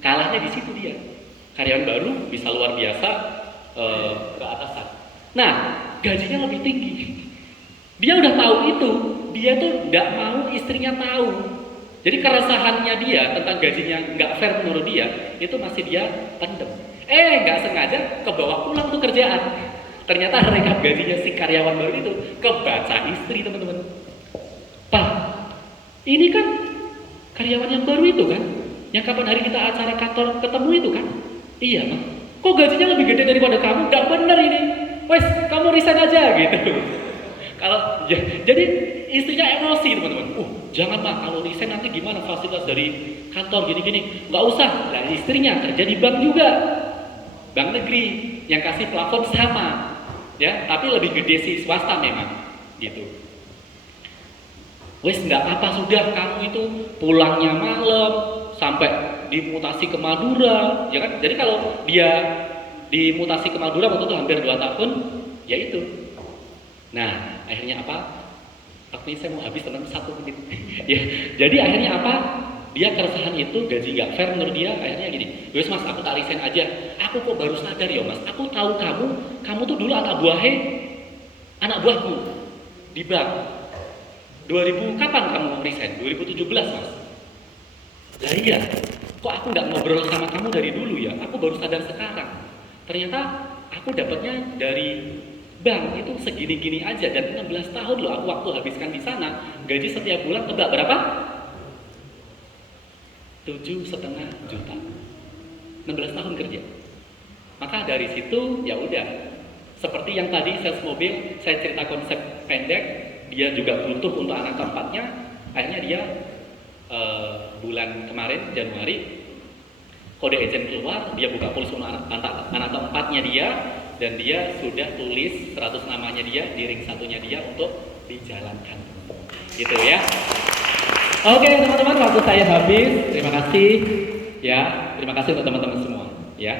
kalahnya di situ dia. Karyawan baru bisa luar biasa ke atasan. Nah gajinya lebih tinggi. Dia udah tahu itu, dia tuh nggak mau istrinya tahu. Jadi keresahannya dia tentang gajinya nggak fair menurut dia, itu masih dia pendem. Nggak sengaja kebawa pulang tuh kerjaan. Ternyata rekap gajinya si karyawan baru itu kebaca istri teman-teman. Pak, ini kan karyawan yang baru itu kan, yang kapan hari kita acara kantor ketemu itu kan? Iya Mak. Kok gajinya lebih gede daripada kamu? Nggak bener ini. Wes, kamu resign aja gitu. Kalau jadi istrinya emosi teman-teman. Jangan Mak, kalau resign nanti gimana fasilitas dari kantor gini-gini. Nggak usah. Nah istrinya kerja di bank juga, bank negeri yang kasih plafon sama, ya. Tapi lebih gede si swasta memang, gitu. Wes nggak apa sudah, kamu itu pulangnya malam sampai dimutasi ke Madura, ya kan? Jadi kalau dia dimutasi ke Madura waktu itu hampir 2 tahun, ya itu. Nah, akhirnya apa? Waktu ini saya mau habis teman 1 menit. Ya, jadi akhirnya apa? Dia keresahan itu gaji gak fair menurut dia. Akhirnya gini, wes Mas, aku tak resign aja. Aku kok baru sadar ya Mas. Aku tahu kamu tuh dulu anak buahku di bank. 2000 kapan kamu resign? 2017 Mas. Lah iya, kok aku nggak ngobrol sama kamu dari dulu ya? Aku baru sadar sekarang. Ternyata aku dapatnya dari bank itu segini-gini aja dan 16 tahun loh aku waktu habiskan di sana. Gaji setiap bulan tebak berapa? 7,5 juta. 16 tahun kerja. Maka dari situ ya udah. Seperti yang tadi sales mobil saya cerita konsep pendek, dia juga butuh untuk anak keempatnya. Akhirnya dia bulan kemarin Januari kode agent keluar, dia buka polis untuk anak keempatnya dia, dan dia sudah tulis 100 namanya dia di ring satunya dia untuk dijalankan. Gitu ya. Oke teman-teman, waktu saya habis. Terima kasih ya. Terima kasih untuk teman-teman semua ya.